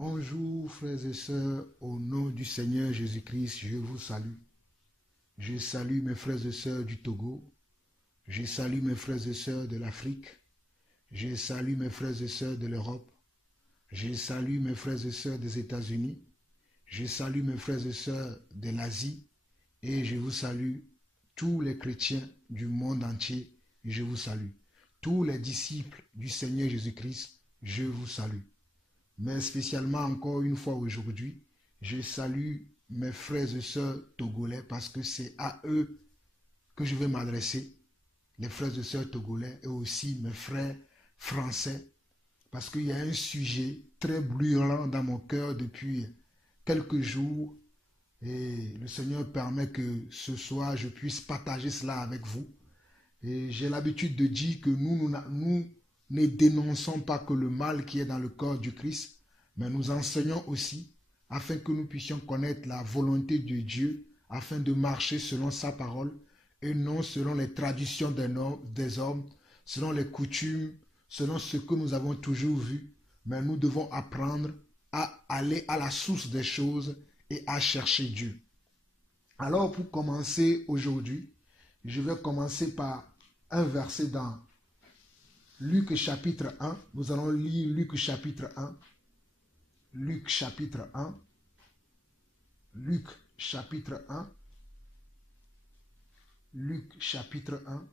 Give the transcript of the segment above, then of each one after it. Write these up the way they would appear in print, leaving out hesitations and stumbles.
Bonjour frères et sœurs, au nom du Seigneur Jésus-Christ, je vous salue. Je salue mes frères et sœurs du Togo, je salue mes frères et sœurs de l'Afrique, je salue mes frères et sœurs de l'Europe, je salue mes frères et sœurs des États-Unis, je salue mes frères et sœurs de l'Asie et je vous salue tous les chrétiens du monde entier, je vous salue. Tous les disciples du Seigneur Jésus-Christ, je vous salue. Mais spécialement encore une fois aujourd'hui, je salue mes frères et sœurs togolais parce que c'est à eux que je vais m'adresser, les frères et sœurs togolais et aussi mes frères français, parce qu'il y a un sujet très brûlant dans mon cœur depuis quelques jours et le Seigneur permet que ce soir je puisse partager cela avec vous. Et j'ai l'habitude de dire que nous ne dénonçons pas que le mal qui est dans le corps du Christ, mais nous enseignons aussi afin que nous puissions connaître la volonté de Dieu, afin de marcher selon sa parole et non selon les traditions des hommes, selon les coutumes, selon ce que nous avons toujours vu, mais nous devons apprendre à aller à la source des choses et à chercher Dieu. Alors pour commencer aujourd'hui, je vais commencer par un verset dans Luc chapitre 1. Nous allons lire Luc chapitre 1. Luc chapitre 1. Luc chapitre 1. Luc chapitre 1.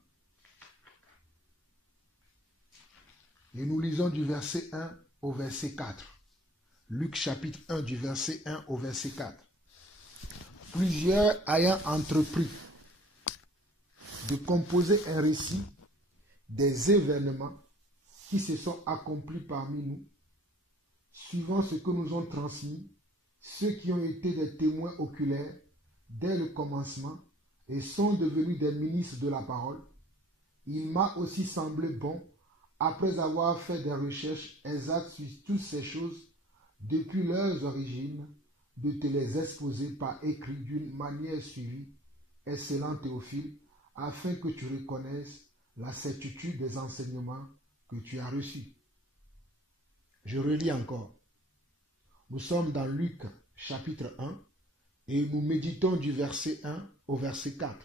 Et nous lisons du verset 1 au verset 4. Luc chapitre 1 du verset 1 au verset 4. Plusieurs ayant entrepris de composer un récit des événements qui se sont accomplis parmi nous, suivant ce que nous ont transmis, ceux qui ont été des témoins oculaires dès le commencement et sont devenus des ministres de la parole, il m'a aussi semblé bon, après avoir fait des recherches exactes sur toutes ces choses, depuis leurs origines, de te les exposer par écrit d'une manière suivie, excellent Théophile, afin que tu reconnaisses la certitude des enseignements que tu as reçus. Je relis encore. Nous sommes dans Luc chapitre 1 et nous méditons du verset 1 au verset 4.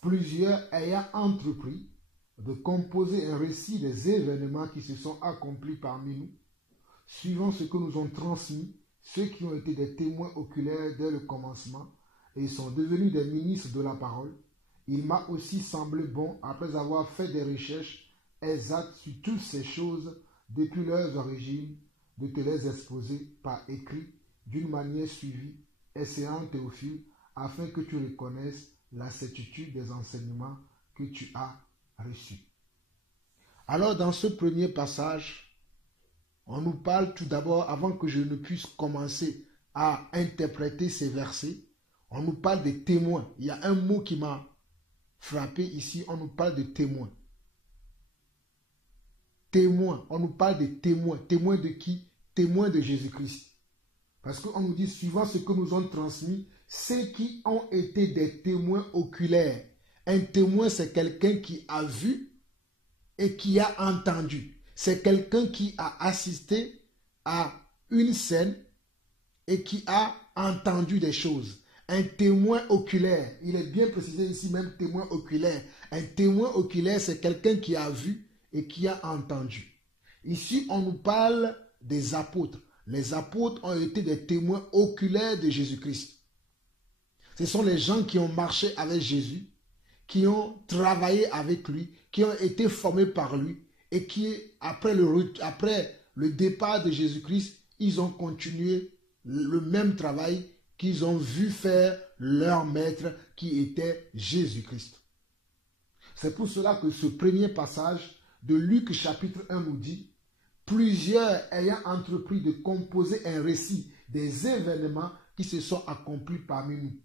Plusieurs ayant entrepris de composer un récit des événements qui se sont accomplis parmi nous, suivant ce que nous ont transmis, ceux qui ont été des témoins oculaires dès le commencement et sont devenus des ministres de la parole, il m'a aussi semblé bon, après avoir fait des recherches exactes sur toutes ces choses depuis leurs origines, de te les exposer par écrit d'une manière suivie, excellent Théophile, afin que tu reconnaisses la certitude des enseignements que tu as reçus. Alors dans ce premier passage, on nous parle tout d'abord, avant que je ne puisse commencer à interpréter ces versets, on nous parle des témoins. Il y a un mot qui m'a frappé ici, on nous parle de témoins. Témoins, on nous parle de témoins. Témoins de qui? Témoins de Jésus-Christ. Parce qu'on nous dit, suivant ce que nous ont transmis, ceux qui ont été des témoins oculaires. Un témoin, c'est quelqu'un qui a vu et qui a entendu. C'est quelqu'un qui a assisté à une scène et qui a entendu des choses. Un témoin oculaire, il est bien précisé ici même témoin oculaire. Un témoin oculaire, c'est quelqu'un qui a vu et qui a entendu. Ici, on nous parle des apôtres. Les apôtres ont été des témoins oculaires de Jésus-Christ. Ce sont les gens qui ont marché avec Jésus, qui ont travaillé avec lui, qui ont été formés par lui et qui, après le départ de Jésus-Christ, ils ont continué le même travail qu'ils ont vu faire leur maître qui était Jésus-Christ. C'est pour cela que ce premier passage de Luc chapitre 1 nous dit « Plusieurs ayant entrepris de composer un récit des événements qui se sont accomplis parmi nous,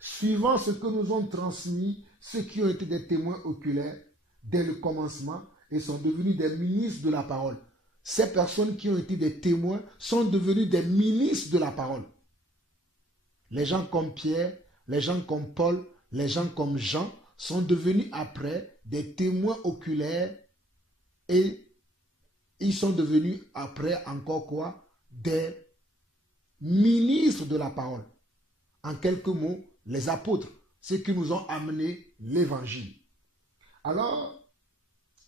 suivant ce que nous ont transmis ceux qui ont été des témoins oculaires dès le commencement et sont devenus des ministres de la parole. » Ces personnes qui ont été des témoins sont devenus des ministres de la parole. Les gens comme Pierre, les gens comme Paul, les gens comme Jean sont devenus après des témoins oculaires et ils sont devenus après encore quoi? Des ministres de la parole. En quelques mots, les apôtres, ceux qui nous ont amené l'évangile. Alors,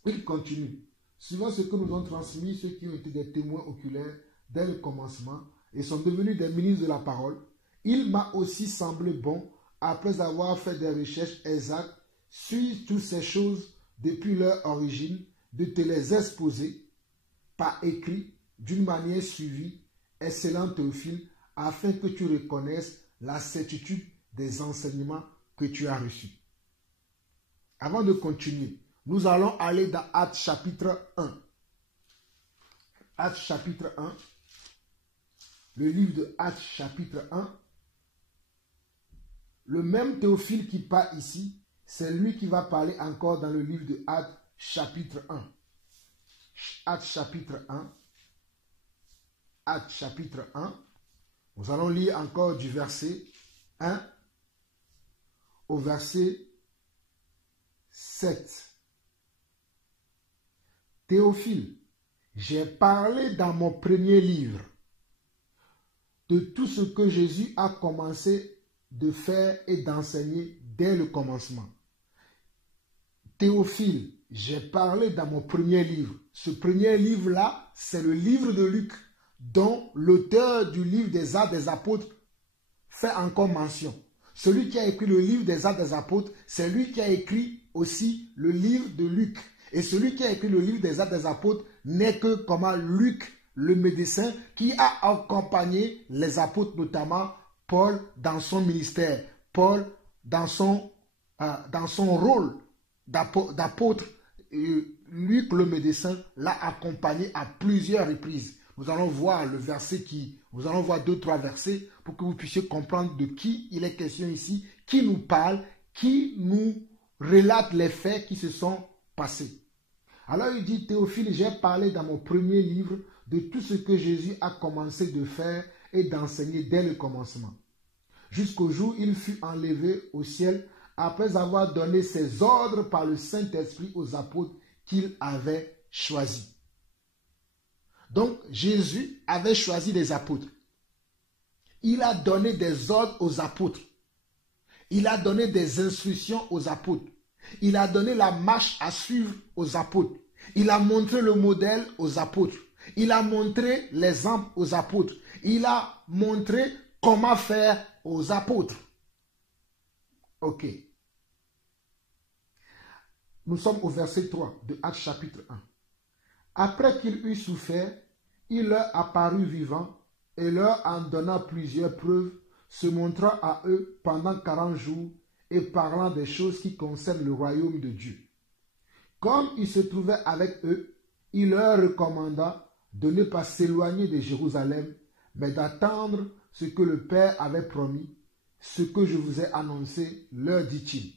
il continue. Suivant ce que nous ont transmis ceux qui ont été des témoins oculaires dès le commencement et sont devenus des ministres de la parole, il m'a aussi semblé bon, après avoir fait des recherches exactes sur toutes ces choses depuis leur origine, de te les exposer par écrit d'une manière suivie, excellent Théophile, afin que tu reconnaisses la certitude des enseignements que tu as reçus. Avant de continuer, nous allons aller dans Actes chapitre 1. Actes chapitre 1. Le livre de Actes chapitre 1. Le même Théophile qui parle ici, c'est lui qui va parler encore dans le livre de Actes chapitre 1. Actes chapitre 1. Actes chapitre 1. Nous allons lire encore du verset 1 au verset 7. Théophile, j'ai parlé dans mon premier livre de tout ce que Jésus a commencé de faire et d'enseigner dès le commencement. Théophile, j'ai parlé dans mon premier livre. Ce premier livre-là, c'est le livre de Luc, dont l'auteur du livre des Actes des Apôtres fait encore mention. Celui qui a écrit le livre des Actes des Apôtres, c'est lui qui a écrit aussi le livre de Luc. Et celui qui a écrit le livre des Actes des Apôtres n'est que comment Luc, le médecin, qui a accompagné les apôtres, notamment Paul dans son ministère, Paul dans son rôle d'apôtre. Luc, le médecin, l'a accompagné à plusieurs reprises. Nous allons voir le verset nous allons voir 2-3 versets pour que vous puissiez comprendre de qui il est question ici, qui nous parle, qui nous relate les faits qui se sont passés. Alors il dit, Théophile, j'ai parlé dans mon premier livre de tout ce que Jésus a commencé de faire et d'enseigner dès le commencement, jusqu'au jour où il fut enlevé au ciel après avoir donné ses ordres par le Saint-Esprit aux apôtres qu'il avait choisis. Donc, Jésus avait choisi des apôtres. Il a donné des ordres aux apôtres. Il a donné des instructions aux apôtres. Il a donné la marche à suivre aux apôtres. Il a montré le modèle aux apôtres. Il a montré l'exemple aux apôtres. Il a montré comment faire aux apôtres. Ok. Nous sommes au verset 3 de Actes chapitre 1. Après qu'il eut souffert, il leur apparut vivant et leur en donna plusieurs preuves, se montrant à eux pendant 40 jours et parlant des choses qui concernent le royaume de Dieu. Comme il se trouvait avec eux, il leur recommanda de ne pas s'éloigner de Jérusalem, mais d'attendre ce que le Père avait promis, ce que je vous ai annoncé, leur dit-il.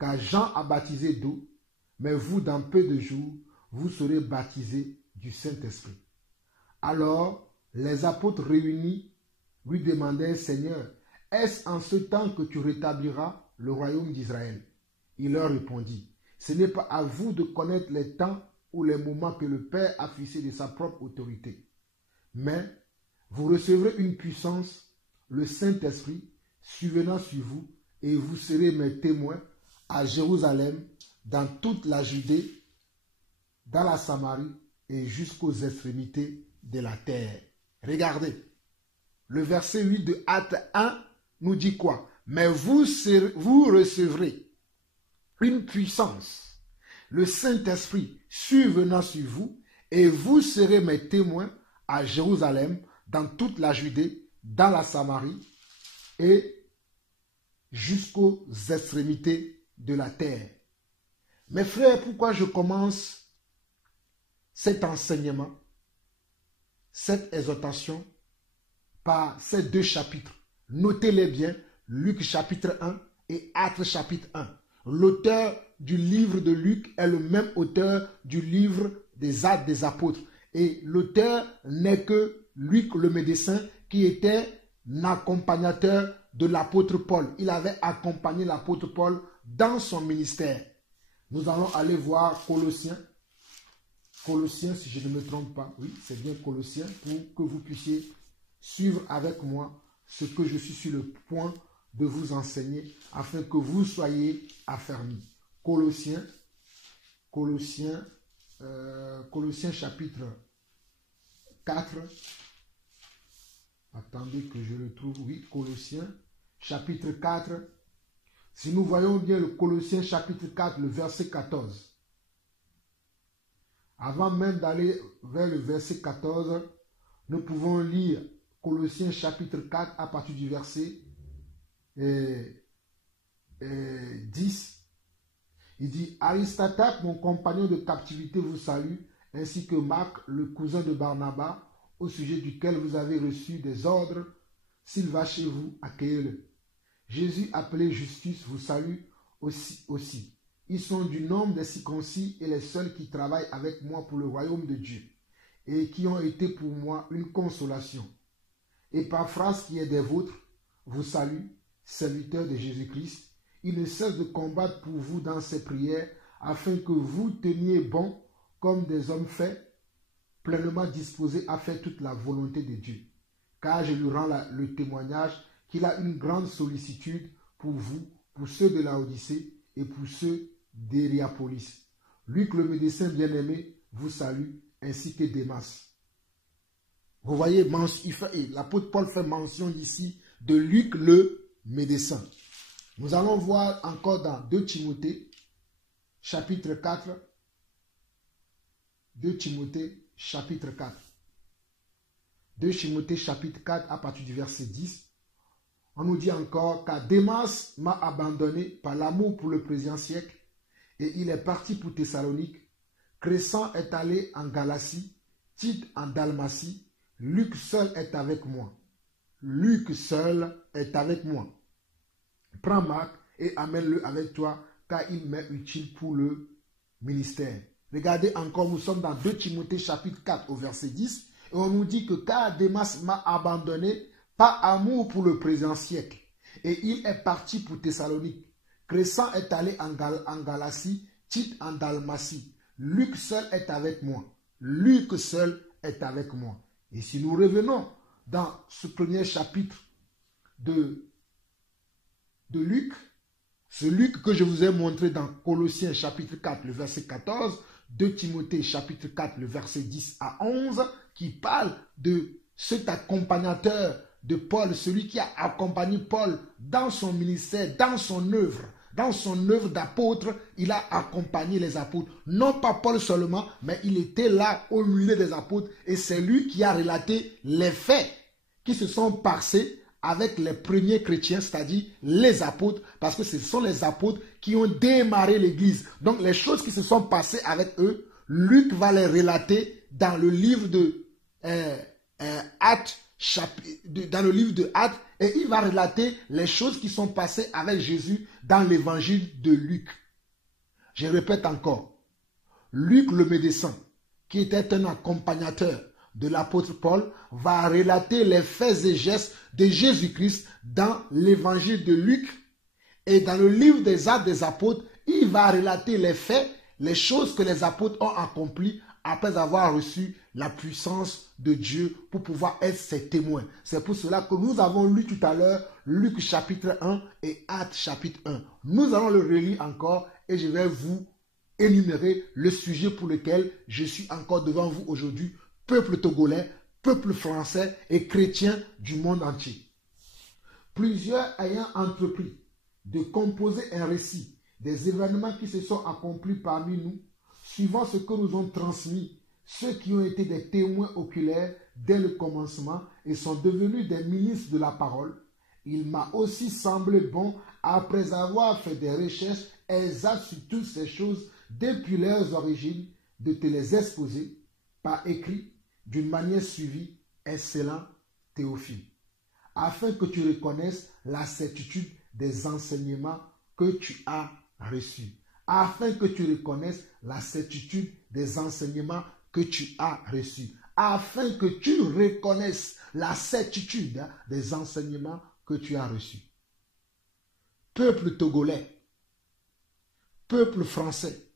Car Jean a baptisé d'eau, mais vous, dans peu de jours, vous serez baptisés du Saint-Esprit. Alors, les apôtres réunis lui demandèrent, Seigneur, est-ce en ce temps que tu rétabliras le royaume d'Israël? Il leur répondit, ce n'est pas à vous de connaître les temps ou les moments que le Père a fixés de sa propre autorité. Mais vous recevrez une puissance, le Saint-Esprit, survenant sur vous, et vous serez mes témoins à Jérusalem, dans toute la Judée, dans la Samarie et jusqu'aux extrémités de la terre. Regardez, le verset 8 de Actes 1 nous dit quoi? Mais vous recevrez une puissance, le Saint-Esprit survenant sur vous, et vous serez mes témoins à Jérusalem, dans toute la Judée, dans la Samarie et jusqu'aux extrémités de la terre. Mes frères, pourquoi je commence cet enseignement, cette exhortation, par ces deux chapitres? Notez-les bien, Luc chapitre 1 et Actes chapitre 1. L'auteur du livre de Luc est le même auteur du livre des Actes des Apôtres. Et l'auteur n'est que Luc le médecin, qui était l'accompagnateur de l'apôtre Paul. Il avait accompagné l'apôtre Paul dans son ministère. Nous allons aller voir Colossiens. Colossiens, si je ne me trompe pas. Oui, c'est bien Colossiens, pour que vous puissiez suivre avec moi ce que je suis sur le point de vous enseigner, afin que vous soyez affermis. Colossiens chapitre 4. Attendez que je le trouve. Oui, Colossiens chapitre 4. Si nous voyons bien le Colossiens chapitre 4, le verset 14. Avant même d'aller vers le verset 14, nous pouvons lire Colossiens chapitre 4 à partir du verset 10. Il dit, Aristote, mon compagnon de captivité, vous salue, ainsi que Marc, le cousin de Barnabas, au sujet duquel vous avez reçu des ordres. S'il va chez vous, accueillez-le. Jésus, appelé Justus, vous salue aussi. Ils sont du nombre des circoncis et les seuls qui travaillent avec moi pour le royaume de Dieu et qui ont été pour moi une consolation. Épaphras, qui est des vôtres, vous salue, serviteur de Jésus-Christ. Il ne cesse de combattre pour vous dans ses prières, afin que vous teniez bon comme des hommes faits, pleinement disposés à faire toute la volonté de Dieu. Car je lui rends le témoignage qu'il a une grande sollicitude pour vous, pour ceux de Laodicée et pour ceux d'Hiérapolis. Luc, le médecin bien-aimé, vous salue, ainsi que Démas. Vous voyez, l'apôtre Paul fait mention ici de Luc le médecin. Nous allons voir encore dans 2 Timothée, chapitre 4. 2 Timothée, chapitre 4. 2 Timothée, chapitre 4, à partir du verset 10. On nous dit encore, car Démas m'a abandonné par l'amour pour le présent siècle, et il est parti pour Thessalonique. Crescens est allé en Galatie, Tite en Dalmatie. Luc seul est avec moi. Luc seul est avec moi. Prends Marc et amène-le avec toi, car il m'est utile pour le ministère. Regardez encore, nous sommes dans 2 Timothée chapitre 4 au verset 10. Et on nous dit que car Démas m'a abandonné par amour pour le présent siècle. Et il est parti pour Thessalonique. Crescens est allé en Galatie, Tite en Dalmatie. Luc seul est avec moi. Luc seul est avec moi. Et si nous revenons dans ce premier chapitre de Luc, ce Luc que je vous ai montré dans Colossiens chapitre 4, le verset 14, 2 Timothée chapitre 4, le verset 10 à 11, qui parle de cet accompagnateur de Paul, celui qui a accompagné Paul dans son ministère, dans son œuvre d'apôtre. Il a accompagné les apôtres, non pas Paul seulement, mais il était là au milieu des apôtres, et c'est lui qui a relaté les faits qui se sont passés avec les premiers chrétiens, c'est-à-dire les apôtres, parce que ce sont les apôtres qui ont démarré l'église. Donc les choses qui se sont passées avec eux, Luc va les relater dans le livre de Actes, et il va relater les choses qui sont passées avec Jésus dans l'évangile de Luc. Je répète encore, Luc le médecin, qui était un accompagnateur de l'apôtre Paul, va relater les faits et gestes de Jésus-Christ dans l'évangile de Luc, et dans le livre des Actes des apôtres, il va relater les faits, les choses que les apôtres ont accomplies après avoir reçu la puissance de Dieu pour pouvoir être ses témoins. C'est pour cela que nous avons lu tout à l'heure Luc chapitre 1 et Actes chapitre 1. Nous allons le relire encore et je vais vous énumérer le sujet pour lequel je suis encore devant vous aujourd'hui, peuple togolais, peuple français et chrétien du monde entier. Plusieurs ayant entrepris de composer un récit des événements qui se sont accomplis parmi nous, suivant ce que nous ont transmis ceux qui ont été des témoins oculaires dès le commencement et sont devenus des ministres de la parole, il m'a aussi semblé bon, après avoir fait des recherches exactes sur toutes ces choses depuis leurs origines, de te les exposer par écrit d'une manière suivie, excellent Théophile, afin que tu reconnaisses la certitude des enseignements que tu as reçus. Afin que tu reconnaisses la certitude des enseignements que tu as reçus. Afin que tu reconnaisses la certitude des enseignements que tu as reçus. Peuple togolais, peuple français,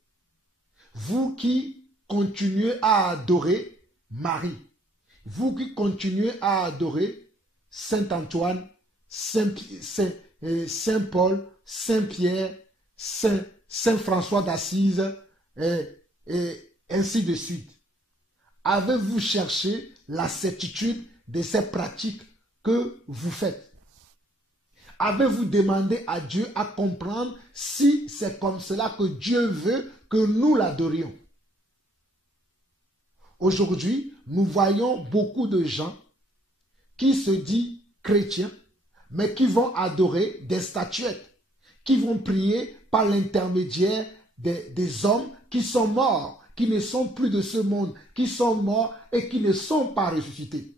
vous qui continuez à adorer Marie, vous qui continuez à adorer Saint Antoine, Saint Paul, Saint Pierre, Saint François d'Assise, et ainsi de suite. Avez-vous cherché la certitude de ces pratiques que vous faites? Avez-vous demandé à Dieu à comprendre si c'est comme cela que Dieu veut que nous l'adorions? Aujourd'hui, nous voyons beaucoup de gens qui se disent chrétiens, mais qui vont adorer des statuettes, qui vont prier par l'intermédiaire des hommes qui sont morts, qui ne sont plus de ce monde, qui sont morts et qui ne sont pas ressuscités.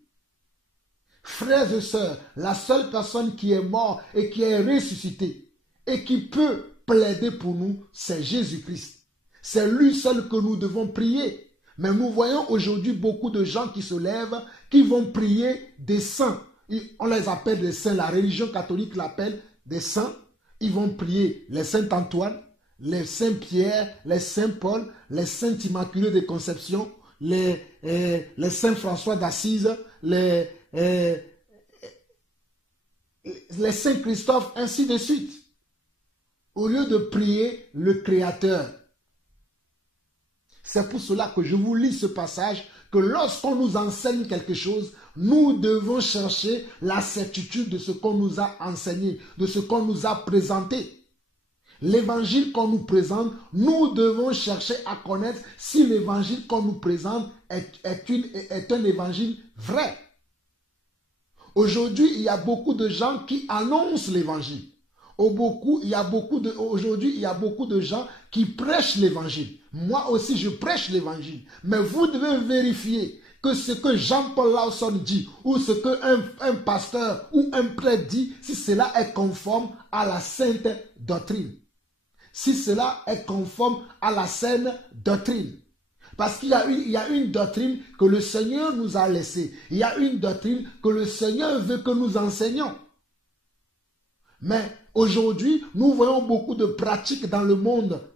Frères et sœurs, la seule personne qui est morte et qui est ressuscitée et qui peut plaider pour nous, c'est Jésus-Christ. C'est lui seul que nous devons prier. Mais nous voyons aujourd'hui beaucoup de gens qui se lèvent, qui vont prier des saints. On les appelle des saints, la religion catholique l'appelle des saints. Ils vont prier les saints Antoine, les saints Pierre, les saints Paul, les saints Immaculés de Conception, les saints François d'Assise, les saints Christophe, ainsi de suite. Au lieu de prier le Créateur. C'est pour cela que je vous lis ce passage, que lorsqu'on nous enseigne quelque chose, nous devons chercher la certitude de ce qu'on nous a enseigné, de ce qu'on nous a présenté. L'évangile qu'on nous présente, nous devons chercher à connaître si l'évangile qu'on nous présente est un évangile vrai. Aujourd'hui, il y a beaucoup de gens qui annoncent l'évangile. Aujourd'hui, il y a beaucoup de gens qui prêchent l'évangile. Moi aussi, je prêche l'évangile. Mais vous devez vérifier que ce que Jean-Paul Lawson dit, ou ce qu'un pasteur ou un prêtre dit, si cela est conforme à la sainte doctrine. Si cela est conforme à la saine doctrine. Parce qu'il y a une doctrine que le Seigneur nous a laissée. Il y a une doctrine que le Seigneur veut que nous enseignions. Mais aujourd'hui, nous voyons beaucoup de pratiques dans le monde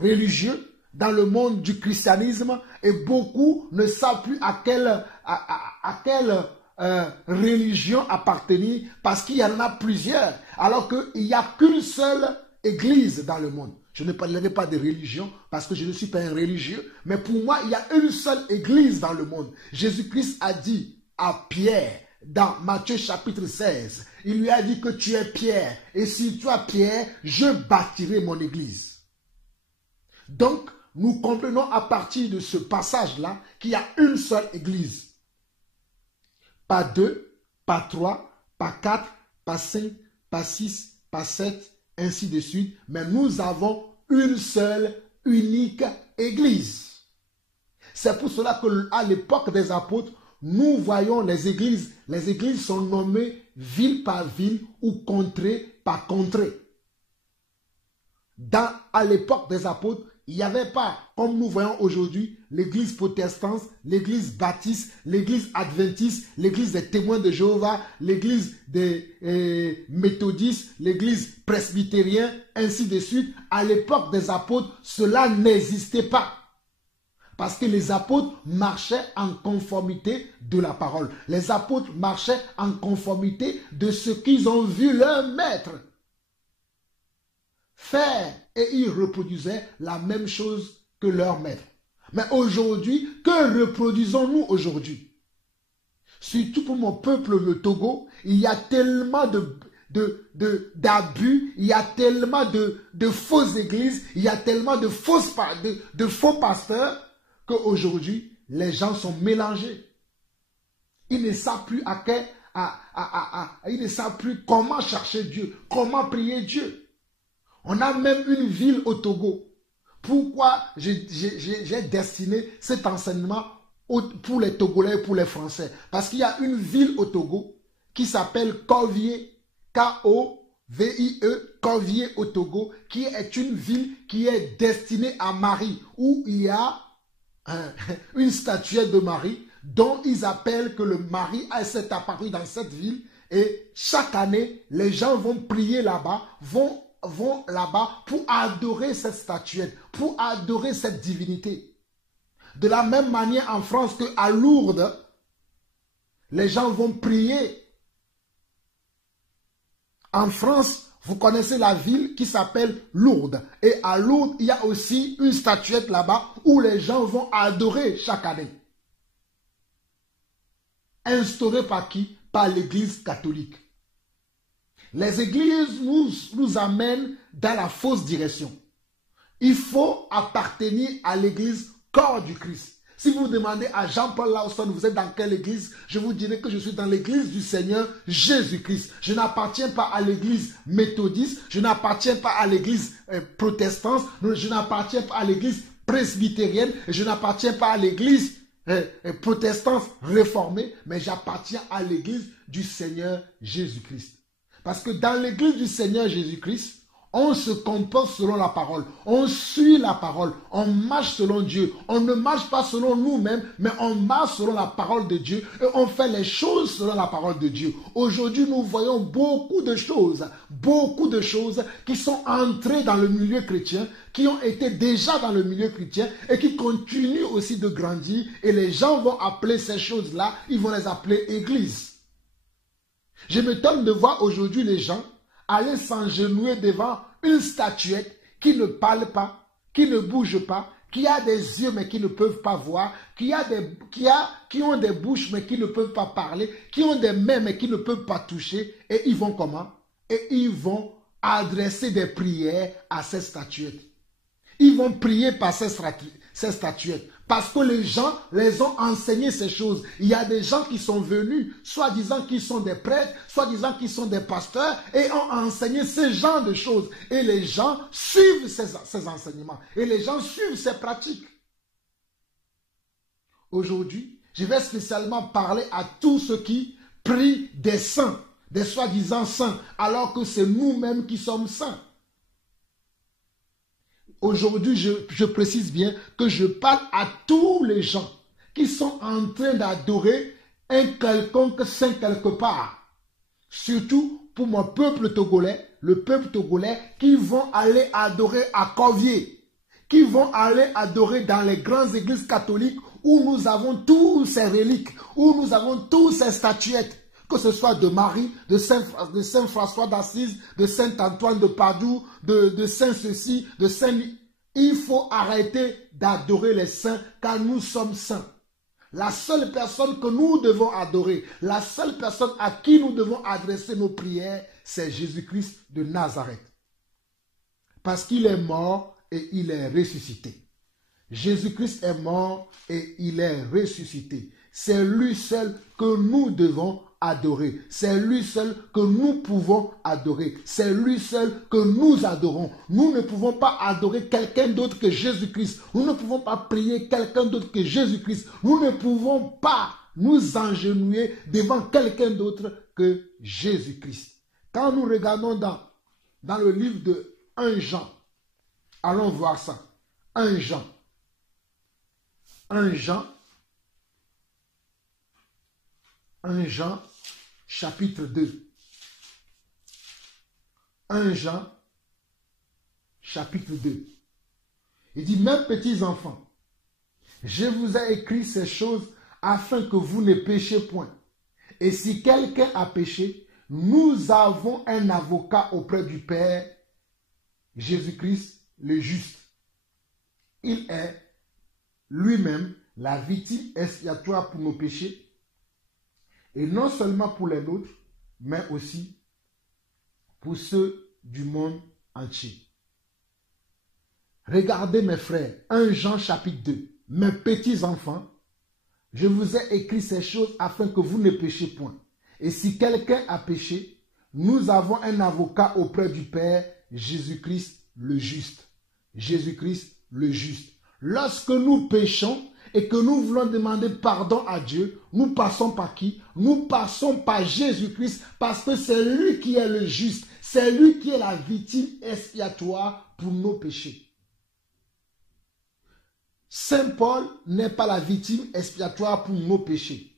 religieux, dans le monde du christianisme, et beaucoup ne savent plus à quelle religion appartenir, parce qu'il y en a plusieurs, alors qu'il n'y a qu'une seule église dans le monde. Je ne parlerai pas de religion parce que je ne suis pas un religieux, mais pour moi, il y a une seule église dans le monde. Jésus-Christ a dit à Pierre, dans Matthieu chapitre 16, il lui a dit que tu es Pierre, et si tu es Pierre, je bâtirai mon église. Donc, nous comprenons à partir de ce passage-là qu'il y a une seule église. Pas deux, pas trois, pas quatre, pas cinq, pas six, pas sept, ainsi de suite, mais nous avons une seule, unique église. C'est pour cela qu'à l'époque des apôtres, nous voyons les églises. Les églises sont nommées ville par ville ou contrée par contrée. À l'époque des apôtres, il n'y avait pas, comme nous voyons aujourd'hui, l'église protestante, l'église baptiste, l'église adventiste, l'église des témoins de Jéhovah, l'église des méthodistes, l'église presbytérienne, ainsi de suite. À l'époque des apôtres, cela n'existait pas. Parce que les apôtres marchaient en conformité de la parole. Les apôtres marchaient en conformité de ce qu'ils ont vu leur maître faire, et ils reproduisaient la même chose que leur maître. Mais aujourd'hui, que reproduisons-nous aujourd'hui? Surtout pour mon peuple, le Togo, il y a tellement d'abus, il y a tellement de fausses églises, il y a tellement de faux pasteurs, qu'aujourd'hui, les gens sont mélangés. Ils ne savent plus ils ne savent plus comment chercher Dieu, comment prier Dieu. On a même une ville au Togo. Pourquoi j'ai destiné cet enseignement pour les Togolais et pour les Français? Parce qu'il y a une ville au Togo qui s'appelle Kovie, K-O-V-I-E, Kovie au Togo, qui est une ville qui est destinée à Marie, où il y a une statuette de Marie dont ils appellent que le Marie s'est apparu dans cette ville, et chaque année, les gens vont prier là-bas, vont là-bas pour adorer cette statuette, pour adorer cette divinité. De la même manière en France qu'à Lourdes, les gens vont prier. En France, vous connaissez la ville qui s'appelle Lourdes. Et à Lourdes, il y a aussi une statuette là-bas où les gens vont adorer chaque année. Instaurée par qui? Par l'Église catholique. Les églises nous amènent dans la fausse direction. Il faut appartenir à l'église corps du Christ. Si vous demandez à Jean-Paul Lawson, vous êtes dans quelle église? Je vous dirai que je suis dans l'église du Seigneur Jésus-Christ. Je n'appartiens pas à l'église méthodiste, je n'appartiens pas à l'église protestante, je n'appartiens pas à l'église presbytérienne, je n'appartiens pas à l'église protestante réformée, mais j'appartiens à l'église du Seigneur Jésus-Christ. Parce que dans l'église du Seigneur Jésus-Christ, on se comporte selon la parole, on suit la parole, on marche selon Dieu. On ne marche pas selon nous-mêmes, mais on marche selon la parole de Dieu et on fait les choses selon la parole de Dieu. Aujourd'hui, nous voyons beaucoup de choses qui sont entrées dans le milieu chrétien, qui ont été déjà dans le milieu chrétien et qui continuent aussi de grandir. Et les gens vont appeler ces choses-là, ils vont les appeler églises. Je m'étonne de voir aujourd'hui les gens aller s'engenouiller devant une statuette qui ne parle pas, qui ne bouge pas, qui a des yeux mais qui ne peuvent pas voir, qui ont des bouches mais qui ne peuvent pas parler, qui ont des mains mais qui ne peuvent pas toucher. Et ils vont comment? Et ils vont adresser des prières à ces statuettes. Ils vont prier par ces statuettes. Parce que les gens les ont enseigné ces choses. Il y a des gens qui sont venus, soi-disant qu'ils sont des prêtres, soi-disant qu'ils sont des pasteurs, et ont enseigné ce genre de choses. Et les gens suivent ces enseignements. Et les gens suivent ces pratiques. Aujourd'hui, je vais spécialement parler à tous ceux qui prient des saints, des soi-disant saints, alors que c'est nous-mêmes qui sommes saints. Aujourd'hui, je précise bien que je parle à tous les gens qui sont en train d'adorer un quelconque saint quelque part. Surtout pour mon peuple togolais, le peuple togolais qui vont aller adorer à Corvier, qui vont aller adorer dans les grandes églises catholiques où nous avons tous ces reliques, où nous avons tous ces statuettes. Que ce soit de Marie, de Saint François d'Assise, de Saint Antoine de Padoue, de Saint ceci, de Saint... Il faut arrêter d'adorer les saints car nous sommes saints. La seule personne que nous devons adorer, la seule personne à qui nous devons adresser nos prières, c'est Jésus-Christ de Nazareth. Parce qu'il est mort et il est ressuscité. Jésus-Christ est mort et il est ressuscité. C'est lui seul que nous devons adorer. C'est lui seul que nous pouvons adorer. C'est lui seul que nous adorons. Nous ne pouvons pas adorer quelqu'un d'autre que Jésus-Christ. Nous ne pouvons pas prier quelqu'un d'autre que Jésus-Christ. Nous ne pouvons pas nous engenouiller devant quelqu'un d'autre que Jésus-Christ. Quand nous regardons dans le livre de 1 Jean, allons voir ça. 1 Jean. 1 Jean, chapitre 2. 1 Jean, chapitre 2. Il dit, mes petits enfants, je vous ai écrit ces choses afin que vous ne péchiez point. Et si quelqu'un a péché, nous avons un avocat auprès du Père, Jésus-Christ le juste. Il est lui-même la victime expiatoire pour nos péchés, et non seulement pour les nôtres, mais aussi pour ceux du monde entier. Regardez mes frères, 1 Jean chapitre 2. Mes petits enfants, je vous ai écrit ces choses afin que vous ne péchiez point. Et si quelqu'un a péché, nous avons un avocat auprès du Père, Jésus-Christ le juste. Jésus-Christ le juste. Lorsque nous péchons, et que nous voulons demander pardon à Dieu, nous passons par qui? Nous passons par Jésus-Christ parce que c'est lui qui est le juste. C'est lui qui est la victime expiatoire pour nos péchés. Saint Paul n'est pas la victime expiatoire pour nos péchés.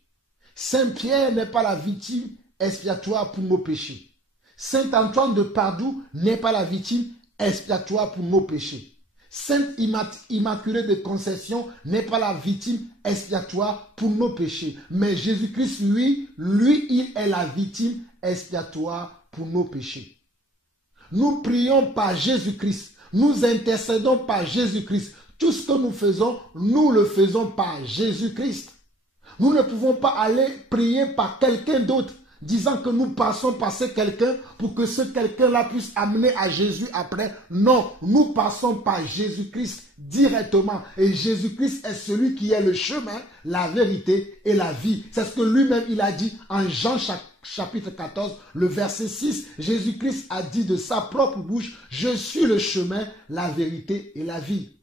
Saint Pierre n'est pas la victime expiatoire pour nos péchés. Saint Antoine de Padoue n'est pas la victime expiatoire pour nos péchés. Sainte Immaculée de Conception n'est pas la victime expiatoire pour nos péchés. Mais Jésus-Christ, lui, il est la victime expiatoire pour nos péchés. Nous prions par Jésus-Christ. Nous intercédons par Jésus-Christ. Tout ce que nous faisons, nous le faisons par Jésus-Christ. Nous ne pouvons pas aller prier par quelqu'un d'autre, disant que nous passons par ce quelqu'un pour que ce quelqu'un-là puisse amener à Jésus après. Non, nous passons par Jésus-Christ directement. Et Jésus-Christ est celui qui est le chemin, la vérité et la vie. C'est ce que lui-même il a dit en Jean chapitre 14, le verset 6. Jésus-Christ a dit de sa propre bouche, « Je suis le chemin, la vérité et la vie. »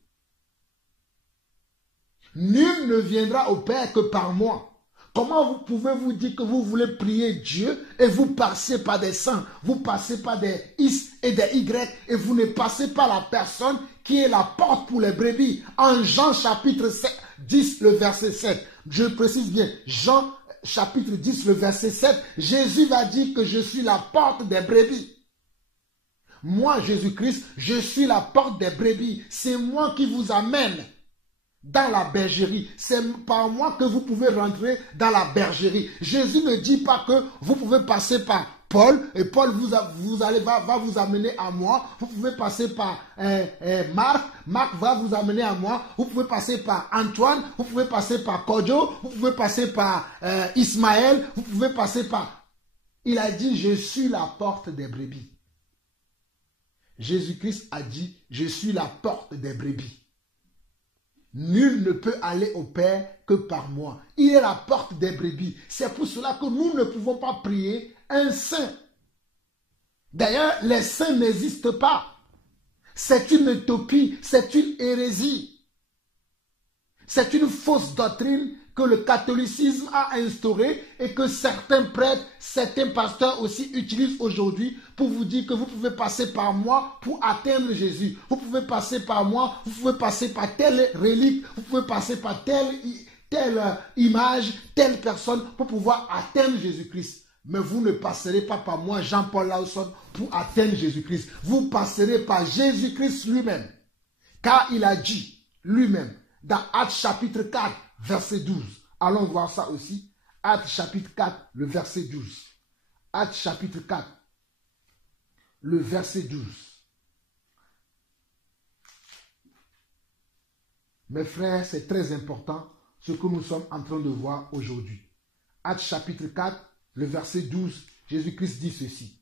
Nul ne viendra au Père que par moi. Comment vous pouvez-vous dire que vous voulez prier Dieu et vous passez par des saints, vous passez par des X et des Y et vous ne passez pas la personne qui est la porte pour les brebis. En Jean chapitre 10, le verset 7, je précise bien, Jean chapitre 10, le verset 7, Jésus va dire que je suis la porte des brebis. Moi, Jésus-Christ, je suis la porte des brebis. C'est moi qui vous amène dans la bergerie. C'est par moi que vous pouvez rentrer dans la bergerie. Jésus ne dit pas que vous pouvez passer par Paul et Paul va vous amener à moi. Vous pouvez passer par Marc. Marc va vous amener à moi. Vous pouvez passer par Antoine. Vous pouvez passer par Kodjo. Vous pouvez passer par Ismaël. Vous pouvez passer par... Il a dit, je suis la porte des brebis. Jésus-Christ a dit, je suis la porte des brebis. Nul ne peut aller au Père que par moi. Il est la porte des brebis. C'est pour cela que nous ne pouvons pas prier un saint. D'ailleurs, les saints n'existent pas. C'est une utopie, c'est une hérésie. C'est une fausse doctrine que le catholicisme a instaurée et que certains prêtres, certains pasteurs aussi utilisent aujourd'hui pour vous dire que vous pouvez passer par moi pour atteindre Jésus. Vous pouvez passer par moi, vous pouvez passer par telle relique, vous pouvez passer par telle image, telle personne pour pouvoir atteindre Jésus-Christ. Mais vous ne passerez pas par moi, Jean-Paul Lawson, pour atteindre Jésus-Christ. Vous passerez par Jésus-Christ lui-même. Car il a dit lui-même dans Actes chapitre 4, verset 12. Allons voir ça aussi. Actes chapitre 4, le verset 12. Actes chapitre 4, le verset 12. Mes frères, c'est très important ce que nous sommes en train de voir aujourd'hui. Actes chapitre 4, le verset 12, Jésus-Christ dit ceci.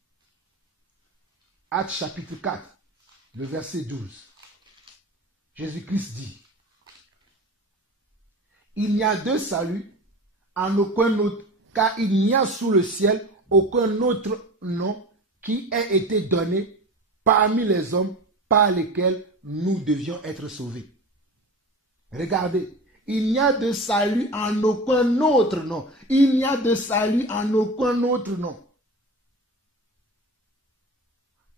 Actes chapitre 4, le verset 12. Jésus-Christ dit, il n'y a de salut en aucun autre, car il n'y a sous le ciel aucun autre nom qui ait été donné parmi les hommes par lesquels nous devions être sauvés. Regardez, il n'y a de salut en aucun autre nom. Il n'y a de salut en aucun autre nom.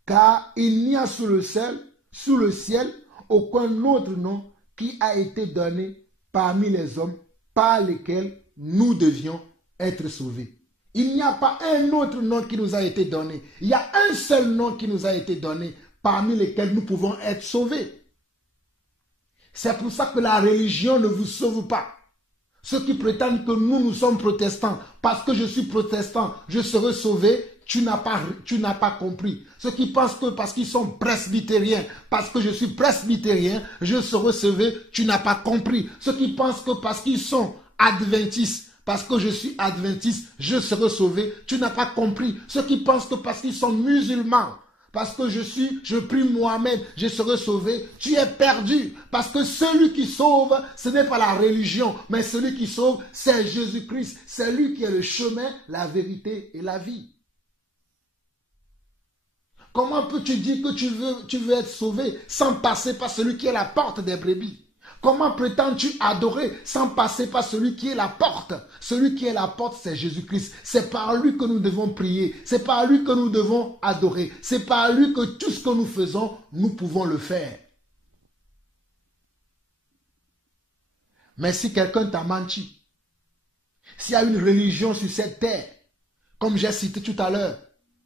Car il n'y a sous le ciel aucun autre nom qui a été donné parmi les hommes par lesquels nous devions être sauvés. Il n'y a pas un autre nom qui nous a été donné. Il y a un seul nom qui nous a été donné parmi lesquels nous pouvons être sauvés. C'est pour ça que la religion ne vous sauve pas. Ceux qui prétendent que nous sommes protestants, parce que je suis protestant, je serai sauvé, tu n'as pas compris. Ceux qui pensent que parce qu'ils sont presbytériens, parce que je suis presbytérien, je serai sauvé, tu n'as pas compris. Ceux qui pensent que parce qu'ils sont adventistes, parce que je suis adventiste, je serai sauvé, tu n'as pas compris. Ceux qui pensent que parce qu'ils sont musulmans, parce que je prie Mohamed, je serai sauvé, tu es perdu. Parce que celui qui sauve, ce n'est pas la religion, mais celui qui sauve, c'est Jésus-Christ. C'est lui qui est le chemin, la vérité et la vie. Comment peux-tu dire que tu veux être sauvé sans passer par celui qui est la porte des brebis? Comment prétends-tu adorer sans passer par celui qui est la porte? Celui qui est la porte, c'est Jésus-Christ. C'est par lui que nous devons prier. C'est par lui que nous devons adorer. C'est par lui que tout ce que nous faisons, nous pouvons le faire. Mais si quelqu'un t'a menti, s'il y a une religion sur cette terre, comme j'ai cité tout à l'heure,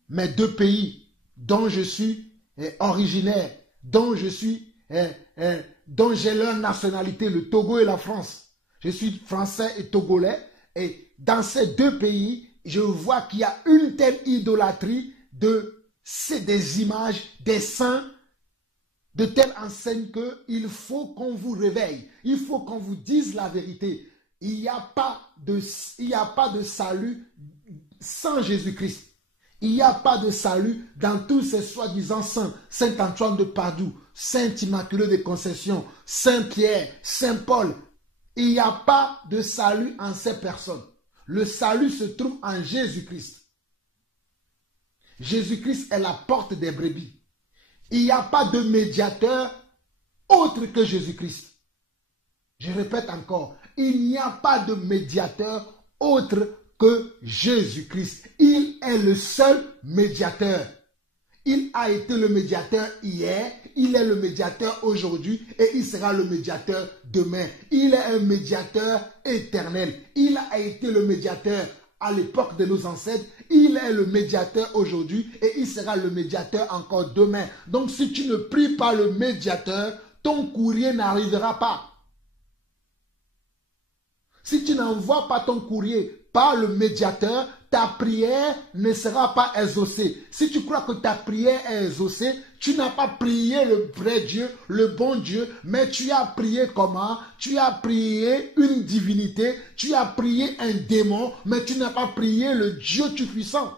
mes deux pays dont je suis originaire, dont je suis dont j'ai leur nationalité, le Togo et la France. Je suis français et togolais. Et dans ces deux pays, je vois qu'il y a une telle idolâtrie c'est des images, des saints, de telle enseigne qu'il faut qu'on vous réveille. Il faut qu'on vous dise la vérité. Il n'y a pas de salut sans Jésus-Christ. Il n'y a pas de salut dans tous ces soi-disant saints. Saint Antoine de Padoue, Saint Immaculée de Conception, Saint Pierre, Saint Paul. Il n'y a pas de salut en ces personnes. Le salut se trouve en Jésus-Christ. Jésus-Christ est la porte des brebis. Il n'y a pas de médiateur autre que Jésus-Christ. Je répète encore, il n'y a pas de médiateur autre que Jésus-Christ. Il est le seul médiateur. Il a été le médiateur hier, il est le médiateur aujourd'hui et il sera le médiateur demain. Il est un médiateur éternel. Il a été le médiateur à l'époque de nos ancêtres. Il est le médiateur aujourd'hui et il sera le médiateur encore demain. Donc si tu ne pries pas le médiateur, ton courrier n'arrivera pas. Si tu n'envoies pas ton courrier par le médiateur, ta prière ne sera pas exaucée. Si tu crois que ta prière est exaucée, tu n'as pas prié le vrai Dieu, le bon Dieu, mais tu as prié comment? Tu as prié une divinité, tu as prié un démon, mais tu n'as pas prié le Dieu Tout-Puissant.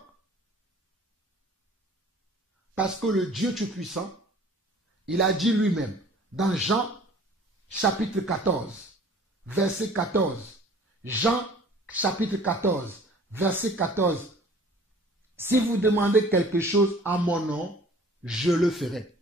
Parce que le Dieu Tout-Puissant, il a dit lui-même, dans Jean chapitre 14, verset 14, Jean chapitre 14, verset 14. Si vous demandez quelque chose en mon nom, je le ferai.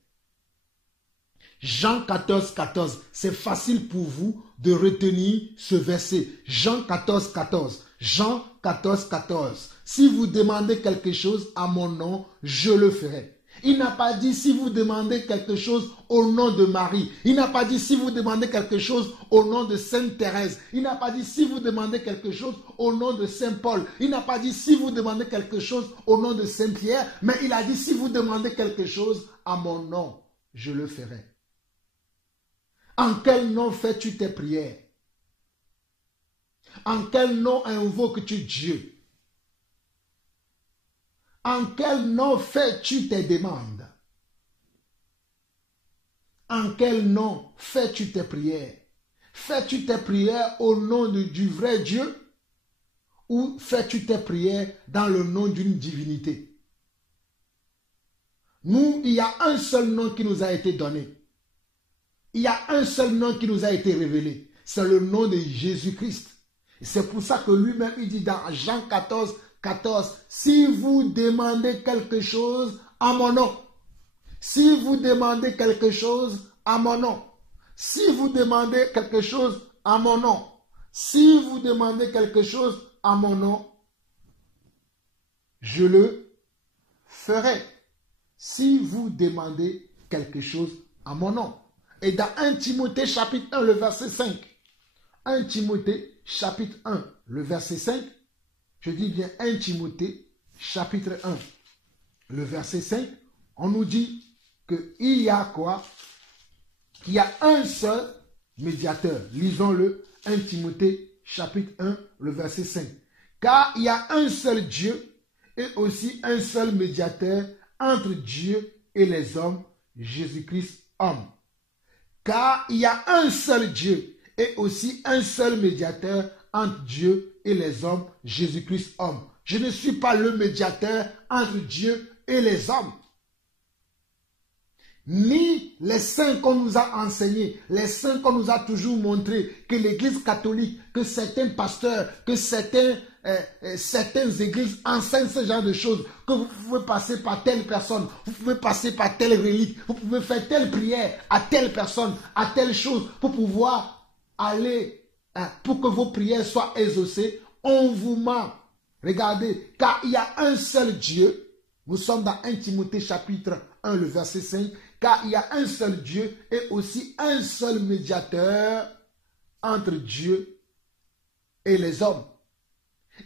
Jean 14, 14. C'est facile pour vous de retenir ce verset. Jean 14, 14. Jean 14, 14. Si vous demandez quelque chose à mon nom, je le ferai. Il n'a pas dit si vous demandez quelque chose au nom de Marie. Il n'a pas dit si vous demandez quelque chose au nom de Sainte Thérèse. Il n'a pas dit si vous demandez quelque chose au nom de Saint Paul. Il n'a pas dit si vous demandez quelque chose au nom de Saint Pierre. Mais il a dit si vous demandez quelque chose à mon nom, je le ferai. En quel nom fais-tu tes prières? En quel nom invoques-tu Dieu? En quel nom fais-tu tes demandes? En quel nom fais-tu tes prières? Fais-tu tes prières au nom du vrai Dieu? Ou fais-tu tes prières dans le nom d'une divinité? Nous, il y a un seul nom qui nous a été donné. Il y a un seul nom qui nous a été révélé. C'est le nom de Jésus-Christ. C'est pour ça que lui-même, il dit dans Jean 14, 14, si vous demandez quelque chose à mon nom, si vous demandez quelque chose à mon nom, si vous demandez quelque chose à mon nom, si vous demandez quelque chose à mon nom, je le ferai. Si vous demandez quelque chose à mon nom. Et dans 1 Timothée chapitre 1, le verset 5, 1 Timothée chapitre 1, le verset 5, je dis bien 1 Timothée, chapitre 1, le verset 5, on nous dit qu'il y a quoi? Qu'il y a un seul médiateur. Lisons-le, 1 Timothée, chapitre 1, le verset 5. Car il y a un seul Dieu et aussi un seul médiateur entre Dieu et les hommes, Jésus-Christ, homme. Car il y a un seul Dieu et aussi un seul médiateur entre Dieu et les hommes, Jésus-Christ homme. Je ne suis pas le médiateur entre Dieu et les hommes. Ni les saints qu'on nous a enseignés, les saints qu'on nous a toujours montrés, que l'Église catholique, que certains pasteurs, que certaines églises enseignent ce genre de choses, que vous pouvez passer par telle personne, vous pouvez passer par telle relique, vous pouvez faire telle prière à telle personne, à telle chose, pour pouvoir aller pour que vos prières soient exaucées, on vous ment. Regardez, car il y a un seul Dieu. Nous sommes dans 1 Timothée chapitre 1, le verset 5. Car il y a un seul Dieu et aussi un seul médiateur entre Dieu et les hommes.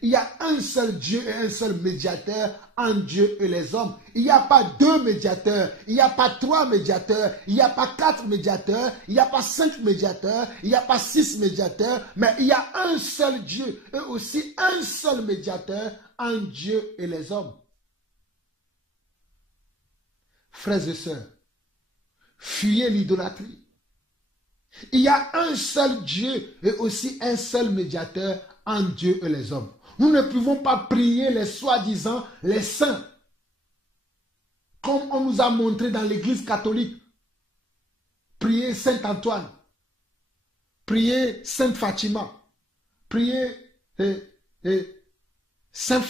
Il y a un seul Dieu et un seul médiateur entre Dieu et les hommes. Il n'y a pas deux médiateurs, il n'y a pas trois médiateurs, il n'y a pas quatre médiateurs, il n'y a pas cinq médiateurs, il n'y a pas six médiateurs, mais il y a un seul Dieu et aussi un seul médiateur entre Dieu et les hommes. Frères et sœurs, fuyez l'idolâtrie. Il y a un seul Dieu et aussi un seul médiateur entre Dieu et les hommes. Nous ne pouvons pas prier les soi-disant les saints, comme on nous a montré dans l'église catholique. Prier Saint Antoine, prier Sainte Fatima, prier Saint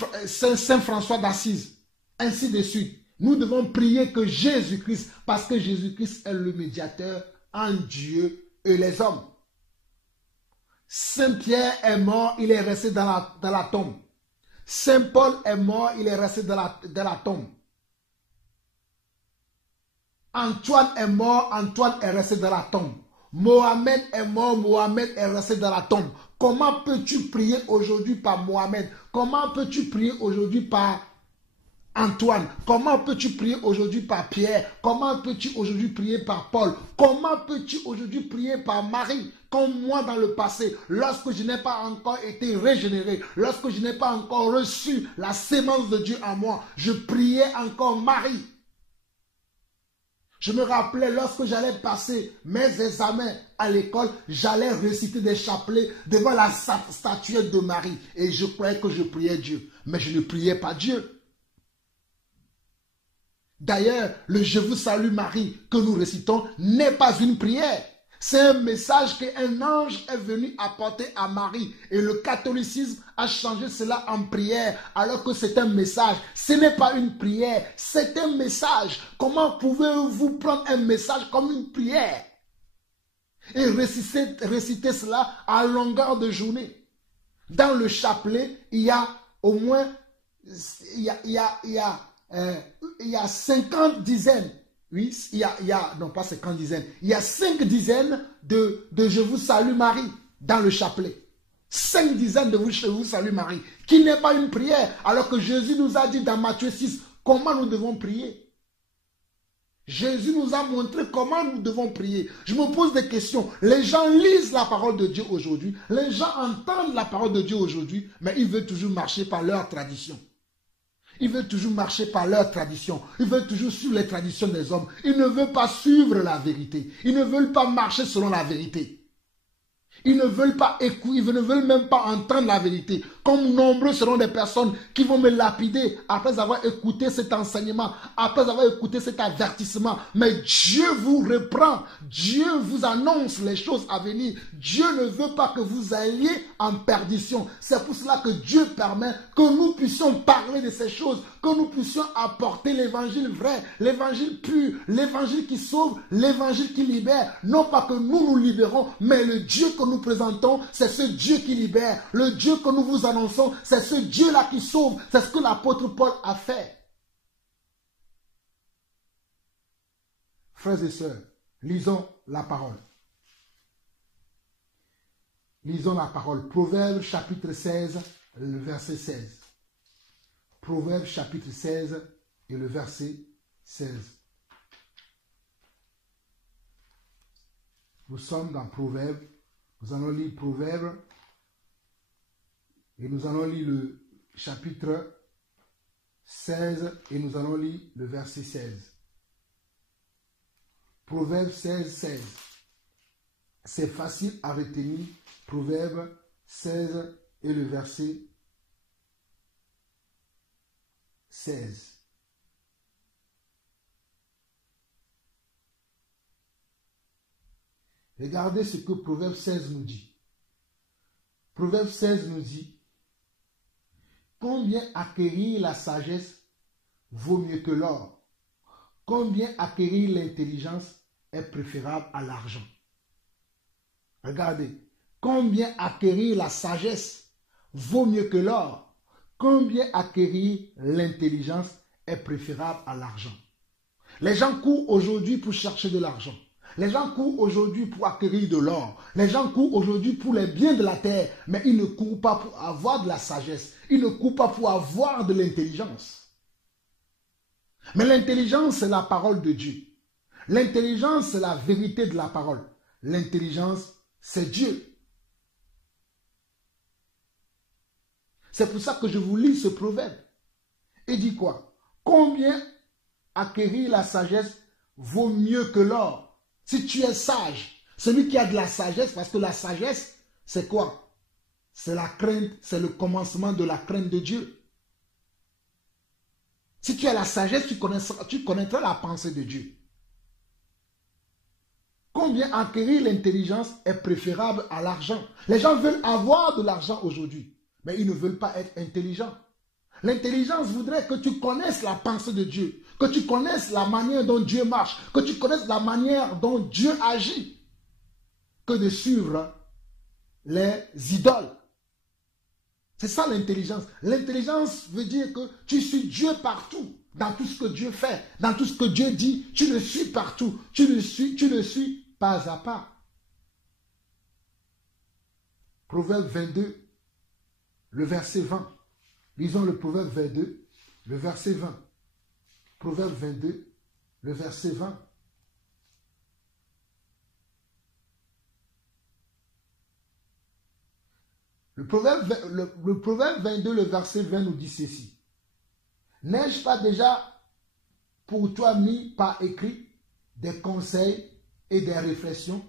François d'Assise, ainsi de suite. Nous devons prier que Jésus-Christ, parce que Jésus-Christ est le médiateur entre Dieu et les hommes. Saint Pierre est mort, il est resté dans la tombe. Saint Paul est mort, il est resté dans la tombe. Antoine est mort, Antoine est resté dans la tombe. Mohamed est mort, Mohamed est resté dans la tombe. Comment peux-tu prier aujourd'hui par Mohamed? Comment peux-tu prier aujourd'hui par Antoine? Comment peux-tu prier aujourd'hui par Pierre? Comment peux-tu aujourd'hui prier par Paul? Comment peux-tu aujourd'hui prier par Marie? Comme moi dans le passé, lorsque je n'ai pas encore été régénéré, lorsque je n'ai pas encore reçu la sémence de Dieu en moi, je priais encore Marie. Je me rappelais lorsque j'allais passer mes examens à l'école, j'allais réciter des chapelets devant la statuette de Marie. Et je croyais que je priais Dieu, mais je ne priais pas Dieu. D'ailleurs, le Je vous salue Marie que nous récitons n'est pas une prière. C'est un message qu'un ange est venu apporter à Marie. Et le catholicisme a changé cela en prière alors que c'est un message. Ce n'est pas une prière, c'est un message. Comment pouvez-vous prendre un message comme une prière et réciter cela à longueur de journée? Dans le chapelet, il y a au moins il y a 50 dizaines. Oui, non pas 50 dizaines. Il y a 5 dizaines de Je vous salue Marie dans le chapelet. 5 dizaines de Je vous salue Marie, qui n'est pas une prière, alors que Jésus nous a dit dans Matthieu 6 comment nous devons prier. Jésus nous a montré comment nous devons prier. Je me pose des questions. Les gens lisent la parole de Dieu aujourd'hui, les gens entendent la parole de Dieu aujourd'hui, mais ils veulent toujours marcher par leur tradition. Ils veulent toujours marcher par leur tradition. Ils veulent toujours suivre les traditions des hommes. Ils ne veulent pas suivre la vérité. Ils ne veulent pas marcher selon la vérité. Ils ne veulent pas écouter, ils ne veulent même pas entendre la vérité. Comme nombreux seront des personnes qui vont me lapider après avoir écouté cet enseignement, après avoir écouté cet avertissement. Mais Dieu vous reprend, Dieu vous annonce les choses à venir. Dieu ne veut pas que vous alliez en perdition. C'est pour cela que Dieu permet que nous puissions parler de ces choses, que nous puissions apporter l'évangile vrai, l'évangile pur, l'évangile qui sauve, l'évangile qui libère. Non pas que nous nous libérons, mais le Dieu que nous présentons, c'est ce Dieu qui libère. Le Dieu que nous vous annonçons, c'est ce Dieu-là qui sauve. C'est ce que l'apôtre Paul a fait. Frères et sœurs, lisons la parole. Lisons la parole. Proverbes chapitre 16, le verset 16. Proverbes chapitre 16 et le verset 16. Nous sommes dans Proverbes. Nous allons lire Proverbes et nous allons lire le chapitre 16 et nous allons lire le verset 16. Proverbes 16, 16. C'est facile à retenir. Proverbes 16 et le verset 16. Regardez ce que Proverbe 16 nous dit. Proverbe 16 nous dit, combien acquérir la sagesse vaut mieux que l'or. Combien acquérir l'intelligence est préférable à l'argent. Regardez, combien acquérir la sagesse vaut mieux que l'or. Combien acquérir l'intelligence est préférable à l'argent. Les gens courent aujourd'hui pour chercher de l'argent. Les gens courent aujourd'hui pour acquérir de l'or. Les gens courent aujourd'hui pour les biens de la terre. Mais ils ne courent pas pour avoir de la sagesse. Ils ne courent pas pour avoir de l'intelligence. Mais l'intelligence, c'est la parole de Dieu. L'intelligence, c'est la vérité de la parole. L'intelligence, c'est Dieu. C'est pour ça que je vous lis ce proverbe. Il dit quoi? Combien acquérir la sagesse vaut mieux que l'or? Si tu es sage, celui qui a de la sagesse, parce que la sagesse, c'est quoi? C'est la crainte, c'est le commencement de la crainte de Dieu. Si tu as la sagesse, tu connaîtras la pensée de Dieu. Combien acquérir l'intelligence est préférable à l'argent? Les gens veulent avoir de l'argent aujourd'hui, mais ils ne veulent pas être intelligents. L'intelligence voudrait que tu connaisses la pensée de Dieu, que tu connaisses la manière dont Dieu marche, que tu connaisses la manière dont Dieu agit, que de suivre les idoles. C'est ça l'intelligence. L'intelligence veut dire que tu suis Dieu partout, dans tout ce que Dieu fait, dans tout ce que Dieu dit, tu le suis partout, tu le suis pas à pas. Proverbe 22, le verset 20. Lisons le Proverbe 22, le verset 20. Proverbe 22, le verset 20. Le Proverbe 22, le verset 20 nous dit ceci. N'ai-je pas déjà pour toi mis par écrit des conseils et des réflexions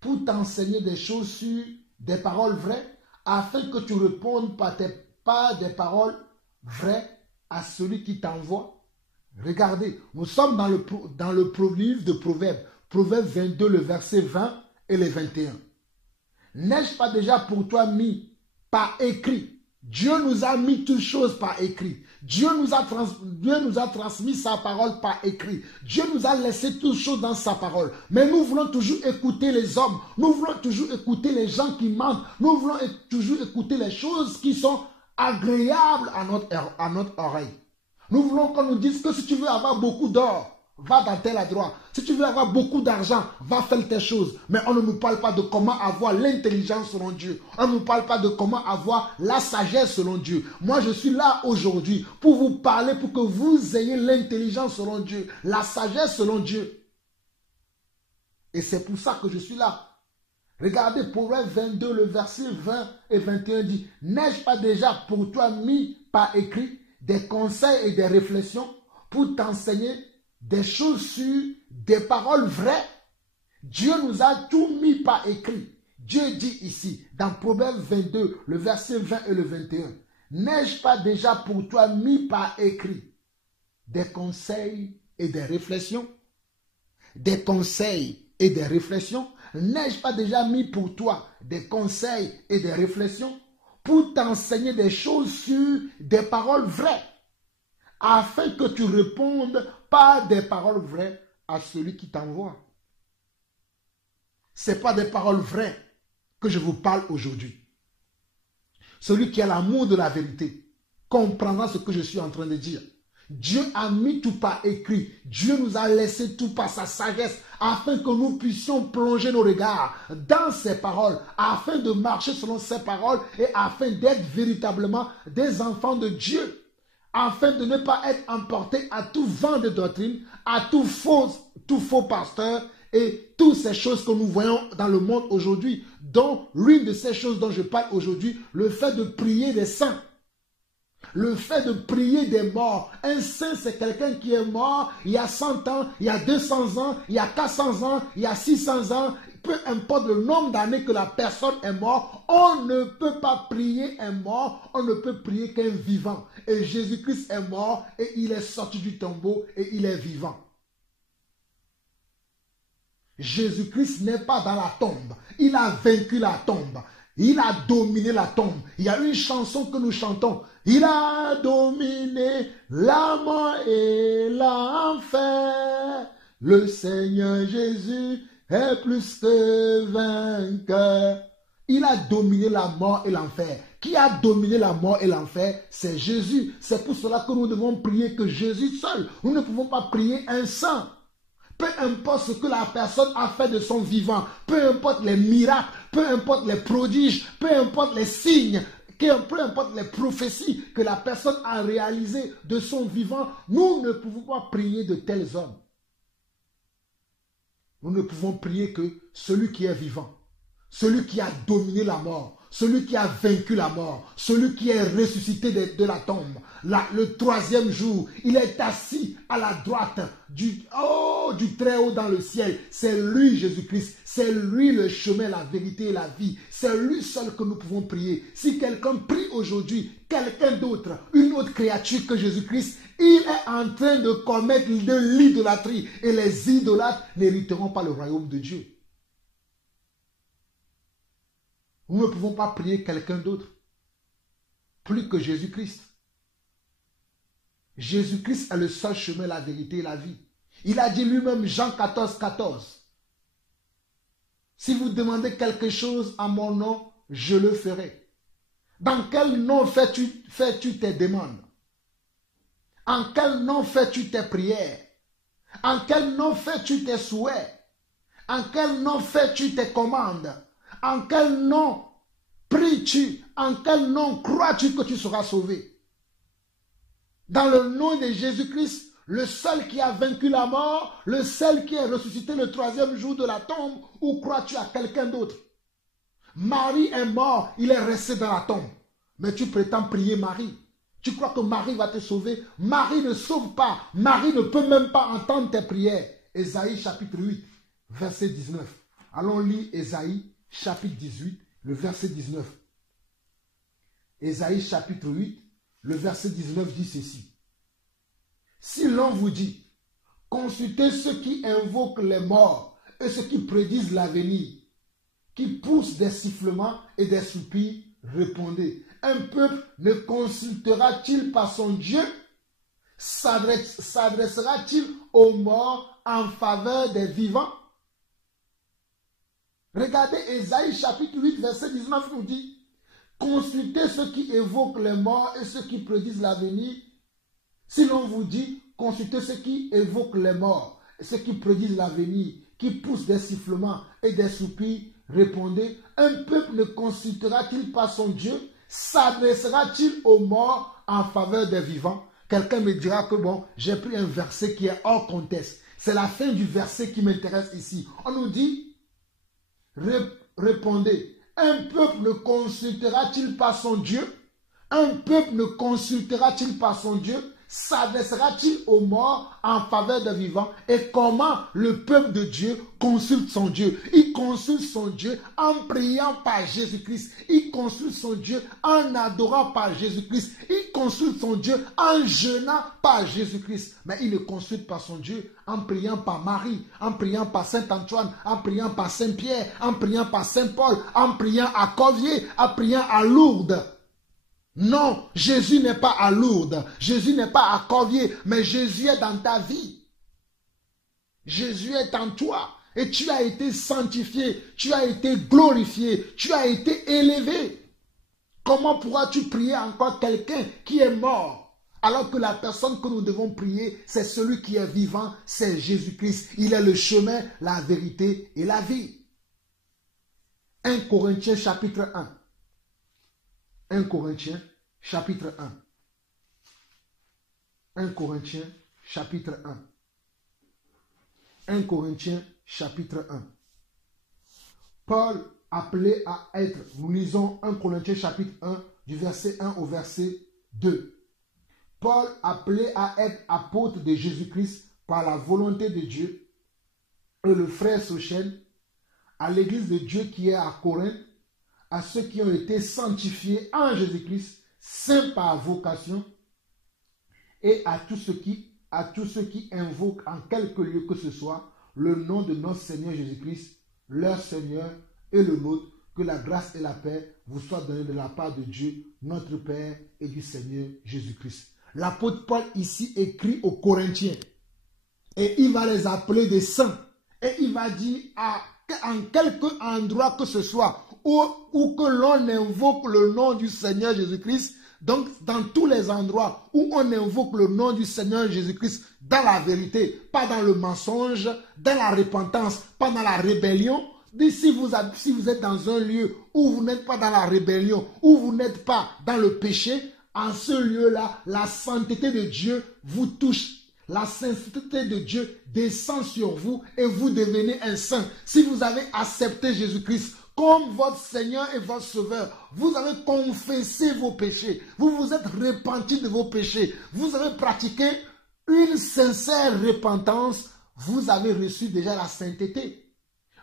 pour t'enseigner des choses sur des paroles vraies, afin que tu répondes par des paroles vraies à celui qui t'envoie? Regardez, nous sommes dans le livre de Proverbes. Proverbe 22, le verset 20 et le 21. N'ai-je pas déjà pour toi mis par écrit? Dieu nous a mis toutes choses par écrit. Dieu nous a transmis sa parole par écrit. Dieu nous a laissé toutes choses dans sa parole. Mais nous voulons toujours écouter les hommes. Nous voulons toujours écouter les gens qui mentent. Nous voulons toujours écouter les choses qui sont agréables à notre oreille. Nous voulons qu'on nous dise que si tu veux avoir beaucoup d'or, va dans tel endroit. Si tu veux avoir beaucoup d'argent, va faire tes choses. Mais on ne nous parle pas de comment avoir l'intelligence selon Dieu. On ne nous parle pas de comment avoir la sagesse selon Dieu. Moi, je suis là aujourd'hui pour vous parler, pour que vous ayez l'intelligence selon Dieu, la sagesse selon Dieu. Et c'est pour ça que je suis là. Regardez, Proverbe 22, le verset 20 et 21 dit, « N'ai-je pas déjà pour toi mis par écrit des conseils et des réflexions pour t'enseigner des choses sur des paroles vraies? » Dieu nous a tout mis par écrit. Dieu dit ici, dans Proverbe 22, le verset 20 et le 21, « N'ai-je pas déjà pour toi mis par écrit des conseils et des réflexions? » Des conseils et des réflexions. N'ai-je pas déjà mis pour toi des conseils et des réflexions pour t'enseigner des choses sur des paroles vraies, afin que tu répondes par des paroles vraies à celui qui t'envoie? Ce n'est pas des paroles vraies que je vous parle aujourd'hui. Celui qui a l'amour de la vérité comprendra ce que je suis en train de dire. Dieu a mis tout par écrit. Dieu nous a laissé tout par sa sagesse, afin que nous puissions plonger nos regards dans ses paroles, afin de marcher selon ses paroles et afin d'être véritablement des enfants de Dieu, afin de ne pas être emportés à tout vent de doctrine, à tout faux pasteur et toutes ces choses que nous voyons dans le monde aujourd'hui, dont l'une de ces choses dont je parle aujourd'hui, le fait de prier des saints. Le fait de prier des morts. Un saint, c'est quelqu'un qui est mort il y a 100 ans, il y a 200 ans, il y a 400 ans, il y a 600 ans. Peu importe le nombre d'années que la personne est morte, on ne peut pas prier un mort, on ne peut prier qu'un vivant. Et Jésus-Christ est mort et il est sorti du tombeau et il est vivant. Jésus-Christ n'est pas dans la tombe. Il a vaincu la tombe. Il a dominé la tombe. Il y a une chanson que nous chantons. Il a dominé la mort et l'enfer. Le Seigneur Jésus est plus que vainqueur. Il a dominé la mort et l'enfer. Qui a dominé la mort et l'enfer? C'est Jésus. C'est pour cela que nous devons prier que Jésus seul. Nous ne pouvons pas prier un saint. peu importe ce que la personne a fait de son vivant, peu importe les miracles, peu importe les prodiges, peu importe les signes, peu importe les prophéties que la personne a réalisées de son vivant, nous ne pouvons pas prier de tels hommes. Nous ne pouvons prier que celui qui est vivant, celui qui a dominé la mort, celui qui a vaincu la mort, celui qui est ressuscité de la tombe. Le troisième jour, il est assis à la droite du Très-Haut dans le ciel. C'est lui Jésus-Christ, c'est lui le chemin, la vérité et la vie. C'est lui seul que nous pouvons prier. Si quelqu'un prie aujourd'hui, quelqu'un d'autre, une autre créature que Jésus-Christ, il est en train de commettre de l'idolâtrie. Et les idolâtres n'hériteront pas le royaume de Dieu. Nous ne pouvons pas prier quelqu'un d'autre, plus que Jésus-Christ. Jésus-Christ est le seul chemin, la vérité et la vie. Il a dit lui-même, Jean 14, 14. Si vous demandez quelque chose à mon nom, je le ferai. Dans quel nom fais-tu tes demandes? En quel nom fais-tu tes prières? En quel nom fais-tu tes souhaits? En quel nom fais-tu tes commandes? En quel nom pries-tu? En quel nom crois-tu que tu seras sauvé? Dans le nom de Jésus-Christ, le seul qui a vaincu la mort, le seul qui est ressuscité le troisième jour de la tombe, ou crois-tu à quelqu'un d'autre? Marie est mort, il est resté dans la tombe. Mais tu prétends prier Marie. Tu crois que Marie va te sauver? Marie ne sauve pas. Marie ne peut même pas entendre tes prières. Ésaïe chapitre 8, verset 19. Allons lire Ésaïe chapitre 18, le verset 19. Ésaïe chapitre 8, le verset 19 dit ceci. Si l'on vous dit, consultez ceux qui invoquent les morts et ceux qui prédisent l'avenir, qui poussent des sifflements et des soupirs, répondez. Un peuple ne consultera-t-il pas son Dieu? S'adressera-t-il aux morts en faveur des vivants? Regardez, Ésaïe chapitre 8, verset 19 nous dit, consultez ceux qui évoquent les morts et ceux qui prédisent l'avenir. Si l'on vous dit, consultez ceux qui évoquent les morts et ceux qui prédisent l'avenir, qui poussent des sifflements et des soupirs, répondez, un peuple ne consultera-t-il pas son Dieu? S'adressera-t-il aux morts en faveur des vivants? Quelqu'un me dira que bon, j'ai pris un verset qui est hors contexte. C'est la fin du verset qui m'intéresse ici. On nous dit, répondez, un peuple ne consultera-t-il pas son Dieu? Un peuple ne consultera-t-il pas son Dieu? S'adressera-t-il aux morts en faveur des vivants? Et comment le peuple de Dieu consulte son Dieu? Il consulte son Dieu en priant par Jésus-Christ. Il consulte son Dieu en adorant par Jésus-Christ. Il consulte son Dieu en jeûnant par Jésus-Christ. Mais il ne consulte pas son Dieu en priant par Marie, en priant par Saint-Antoine, en priant par Saint-Pierre, en priant par Saint-Paul, en priant à Corvier, en priant à Lourdes. Non, Jésus n'est pas à Lourdes, Jésus n'est pas à Corvier, mais Jésus est dans ta vie. Jésus est en toi et tu as été sanctifié, tu as été glorifié, tu as été élevé. Comment pourras-tu prier encore quelqu'un qui est mort alors que la personne que nous devons prier, c'est celui qui est vivant, c'est Jésus-Christ. Il est le chemin, la vérité et la vie. 1 Corinthiens chapitre 1. 1 Corinthiens, chapitre 1. 1 Corinthiens, chapitre 1. 1 Corinthiens, chapitre 1. Paul appelé à être, nous lisons 1 Corinthiens, chapitre 1, du verset 1 au verset 2. Paul appelé à être apôtre de Jésus-Christ par la volonté de Dieu, et le frère Sochène, à l'église de Dieu qui est à Corinthe, à ceux qui ont été sanctifiés en Jésus-Christ, saints par vocation, et à tous ceux qui invoquent en quelque lieu que ce soit le nom de notre Seigneur Jésus-Christ, leur Seigneur et le nôtre, que la grâce et la paix vous soient données de la part de Dieu, notre Père, et du Seigneur Jésus-Christ. L'apôtre Paul ici écrit aux Corinthiens, et il va les appeler des saints, et il va dire en quelque endroit que ce soit, où que l'on invoque le nom du Seigneur Jésus-Christ, Donc, dans tous les endroits où on invoque le nom du Seigneur Jésus-Christ dans la vérité, pas dans le mensonge, dans la repentance, pas dans la rébellion, si vous êtes dans un lieu où vous n'êtes pas dans la rébellion, où vous n'êtes pas dans le péché, en ce lieu-là, la sainteté de Dieu vous touche. La sainteté de Dieu descend sur vous et vous devenez un saint. Si vous avez accepté Jésus-Christ comme votre Seigneur et votre Sauveur, vous avez confessé vos péchés, vous vous êtes repenti de vos péchés, vous avez pratiqué une sincère repentance, vous avez reçu déjà la sainteté.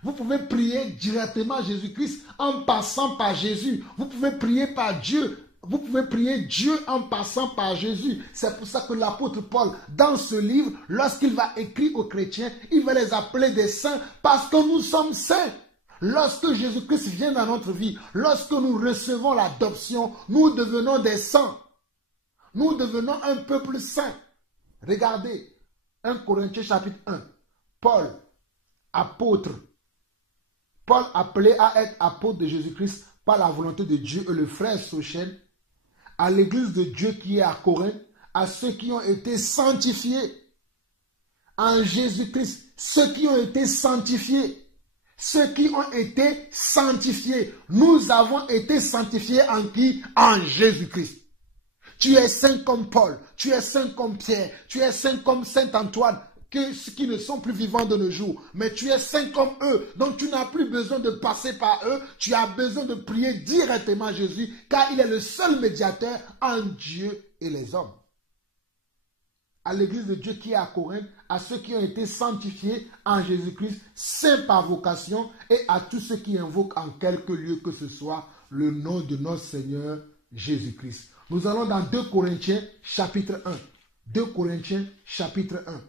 Vous pouvez prier directement à Jésus-Christ en passant par Jésus. Vous pouvez prier par Dieu. Vous pouvez prier Dieu en passant par Jésus. C'est pour ça que l'apôtre Paul, dans ce livre, lorsqu'il va écrire aux chrétiens, il va les appeler des saints parce que nous sommes saints. Lorsque Jésus-Christ vient dans notre vie, lorsque nous recevons l'adoption, nous devenons des saints. Nous devenons un peuple saint. Regardez, 1 Corinthiens chapitre 1. Paul, apôtre. Paul appelé à être apôtre de Jésus-Christ par la volonté de Dieu et le frère Sochène, à l'église de Dieu qui est à Corinthe, à ceux qui ont été sanctifiés en Jésus-Christ, ceux qui ont été sanctifiés, ceux qui ont été sanctifiés. Nous avons été sanctifiés en qui? En Jésus-Christ. Tu es saint comme Paul, tu es saint comme Pierre, tu es saint comme Saint Antoine, qui ne sont plus vivants de nos jours. Mais tu es saint comme eux. Donc tu n'as plus besoin de passer par eux. Tu as besoin de prier directement à Jésus, car il est le seul médiateur entre Dieu et les hommes. À l'église de Dieu qui est à Corinthe, à ceux qui ont été sanctifiés en Jésus-Christ, saints par vocation, et à tous ceux qui invoquent en quelque lieu que ce soit le nom de notre Seigneur Jésus-Christ. Nous allons dans 2 Corinthiens chapitre 1. 2 Corinthiens chapitre 1.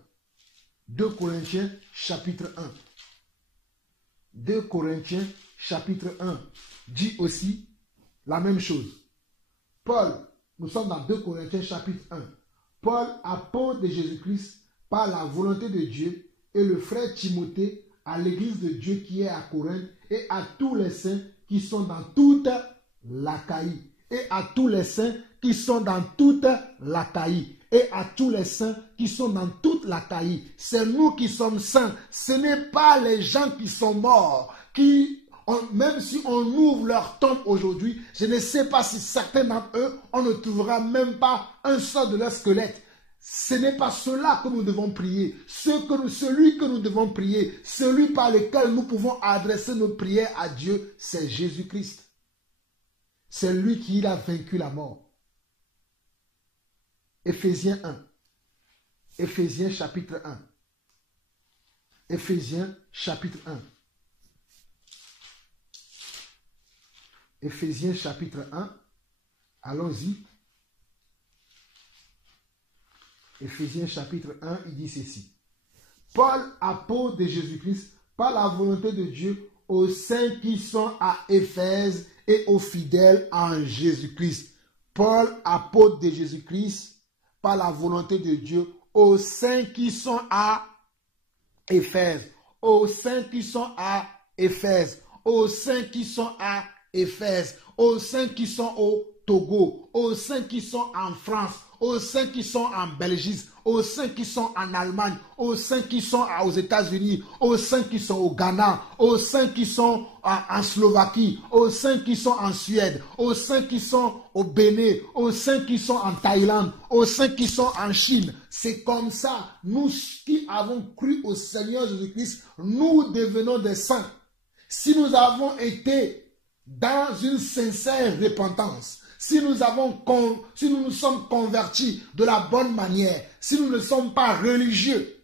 2 Corinthiens chapitre 1. 2 Corinthiens chapitre 1 dit aussi la même chose. Paul, nous sommes dans 2 Corinthiens chapitre 1. Paul, apôtre de Jésus-Christ, par la volonté de Dieu, et le frère Timothée à l'église de Dieu qui est à Corinthe, et à tous les saints qui sont dans toute l'Achaïe. Et à tous les saints qui sont dans toute l'Achaïe. Et à tous les saints qui sont dans toute l'Achaïe. C'est nous qui sommes saints. Ce n'est pas les gens qui sont morts, même si on ouvre leur tombe aujourd'hui, je ne sais pas si certains d'entre eux, on ne trouvera même pas un seul de leur squelette. Ce n'est pas cela que nous devons prier. Celui que nous devons prier, celui par lequel nous pouvons adresser nos prières à Dieu, c'est Jésus-Christ. C'est lui qui a vaincu la mort. Éphésiens 1. Éphésiens chapitre 1. Éphésiens chapitre 1. Éphésiens chapitre 1. Allons-y. Éphésiens chapitre 1, il dit ceci. Paul, apôtre de Jésus-Christ, par la volonté de Dieu, aux saints qui sont à Éphèse et aux fidèles en Jésus-Christ. Paul, apôtre de Jésus-Christ, par la volonté de Dieu, aux saints qui sont à Éphèse, aux saints qui sont à Éphèse, aux saints qui sont à Éphèse, aux saints qui sont au Togo, aux saints qui sont en France, aux saints qui sont en Belgique, aux saints qui sont en Allemagne, aux saints qui sont aux États-Unis, aux saints qui sont au Ghana, aux saints qui sont en Slovaquie, aux saints qui sont en Suède, aux saints qui sont au Bénin, aux saints qui sont en Thaïlande, aux saints qui sont en Chine. C'est comme ça, nous qui avons cru au Seigneur Jésus-Christ, nous devenons des saints. Si nous avons été dans une sincère repentance, si nous nous sommes convertis de la bonne manière, si nous ne sommes pas religieux,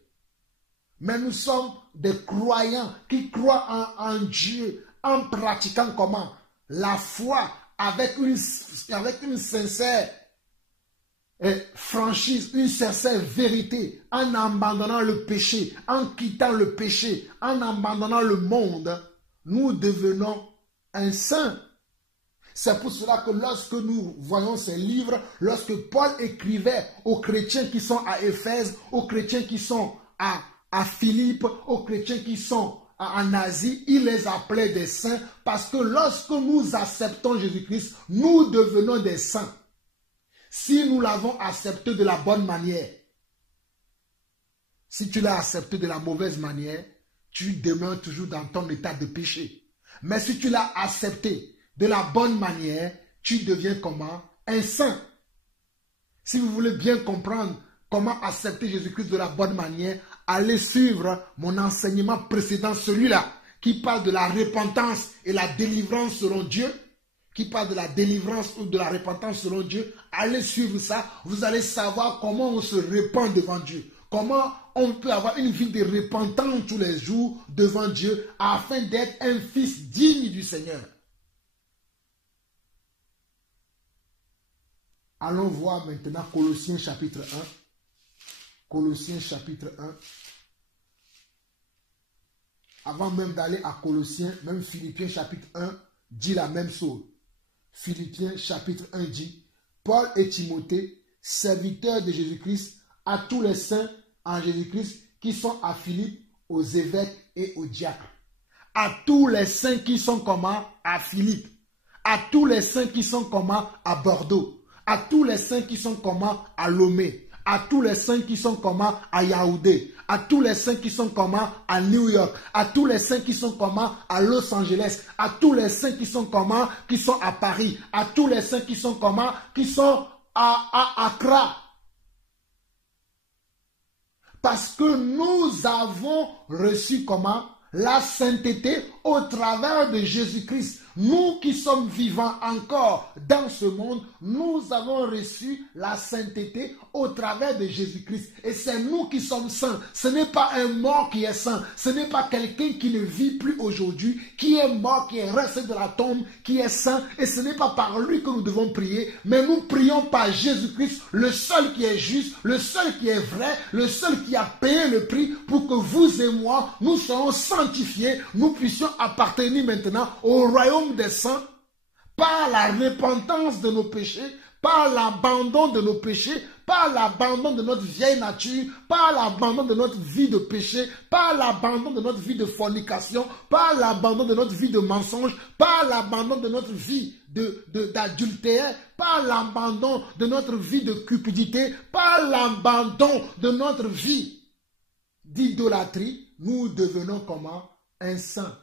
mais nous sommes des croyants qui croient en Dieu, en pratiquant comment? La foi avec une sincère franchise, une sincère vérité, en abandonnant le péché, en quittant le péché, en abandonnant le monde, nous devenons un saint. C'est pour cela que lorsque nous voyons ces livres, lorsque Paul écrivait aux chrétiens qui sont à Éphèse, aux chrétiens qui sont à Philippe, aux chrétiens qui sont en Asie, il les appelait des saints parce que lorsque nous acceptons Jésus-Christ, nous devenons des saints. si nous l'avons accepté de la bonne manière. Si tu l'as accepté de la mauvaise manière, tu demeures toujours dans ton état de péché. Mais si tu l'as accepté de la bonne manière, tu deviens comment? Un saint. Si vous voulez bien comprendre comment accepter Jésus-Christ de la bonne manière, allez suivre mon enseignement précédent, celui-là, qui parle de la repentance et la délivrance selon Dieu, qui parle de la délivrance ou de la repentance selon Dieu. Allez suivre ça, vous allez savoir comment on se repent devant Dieu, comment on peut avoir une vie de repentance tous les jours devant Dieu afin d'être un fils digne du Seigneur. Allons voir maintenant Colossiens chapitre 1. Colossiens chapitre 1. Avant même d'aller à Colossiens, même Philippiens chapitre 1 dit la même chose. Philippiens chapitre 1 dit, Paul et Timothée, serviteurs de Jésus-Christ, à tous les saints en Jésus-Christ qui sont à Philippe, aux évêques et aux diacres. À tous les saints qui sont comment? À Philippe. À tous les saints qui sont comment? À Bordeaux. À tous les saints qui sont comment? À Lomé. À tous les saints qui sont comment? À Yaoundé. À tous les saints qui sont comment? À New York. À tous les saints qui sont comment? À Los Angeles. À tous les saints qui sont comment? Qui sont à Paris. À tous les saints qui sont comment? Qui sont à Accra. Parce que nous avons reçu comment? La sainteté au travers de Jésus-Christ. Nous qui sommes vivants encore dans ce monde, nous avons reçu la sainteté au travers de Jésus-Christ. Et c'est nous qui sommes saints. Ce n'est pas un mort qui est saint. Ce n'est pas quelqu'un qui ne vit plus aujourd'hui, qui est mort, qui est resté de la tombe, qui est saint. Et ce n'est pas par lui que nous devons prier, mais nous prions par Jésus-Christ, le seul qui est juste, le seul qui est vrai, le seul qui a payé le prix pour que vous et moi, nous soyons sanctifiés, nous puissions appartenir maintenant au royaume des saints, par la repentance de nos péchés, par l'abandon de nos péchés, par l'abandon de notre vieille nature, par l'abandon de notre vie de péché, par l'abandon de notre vie de fornication, par l'abandon de notre vie de mensonge, par l'abandon de notre vie d'adultère, par l'abandon de notre vie de cupidité, par l'abandon de notre vie d'idolâtrie, nous devenons comment? Un saint.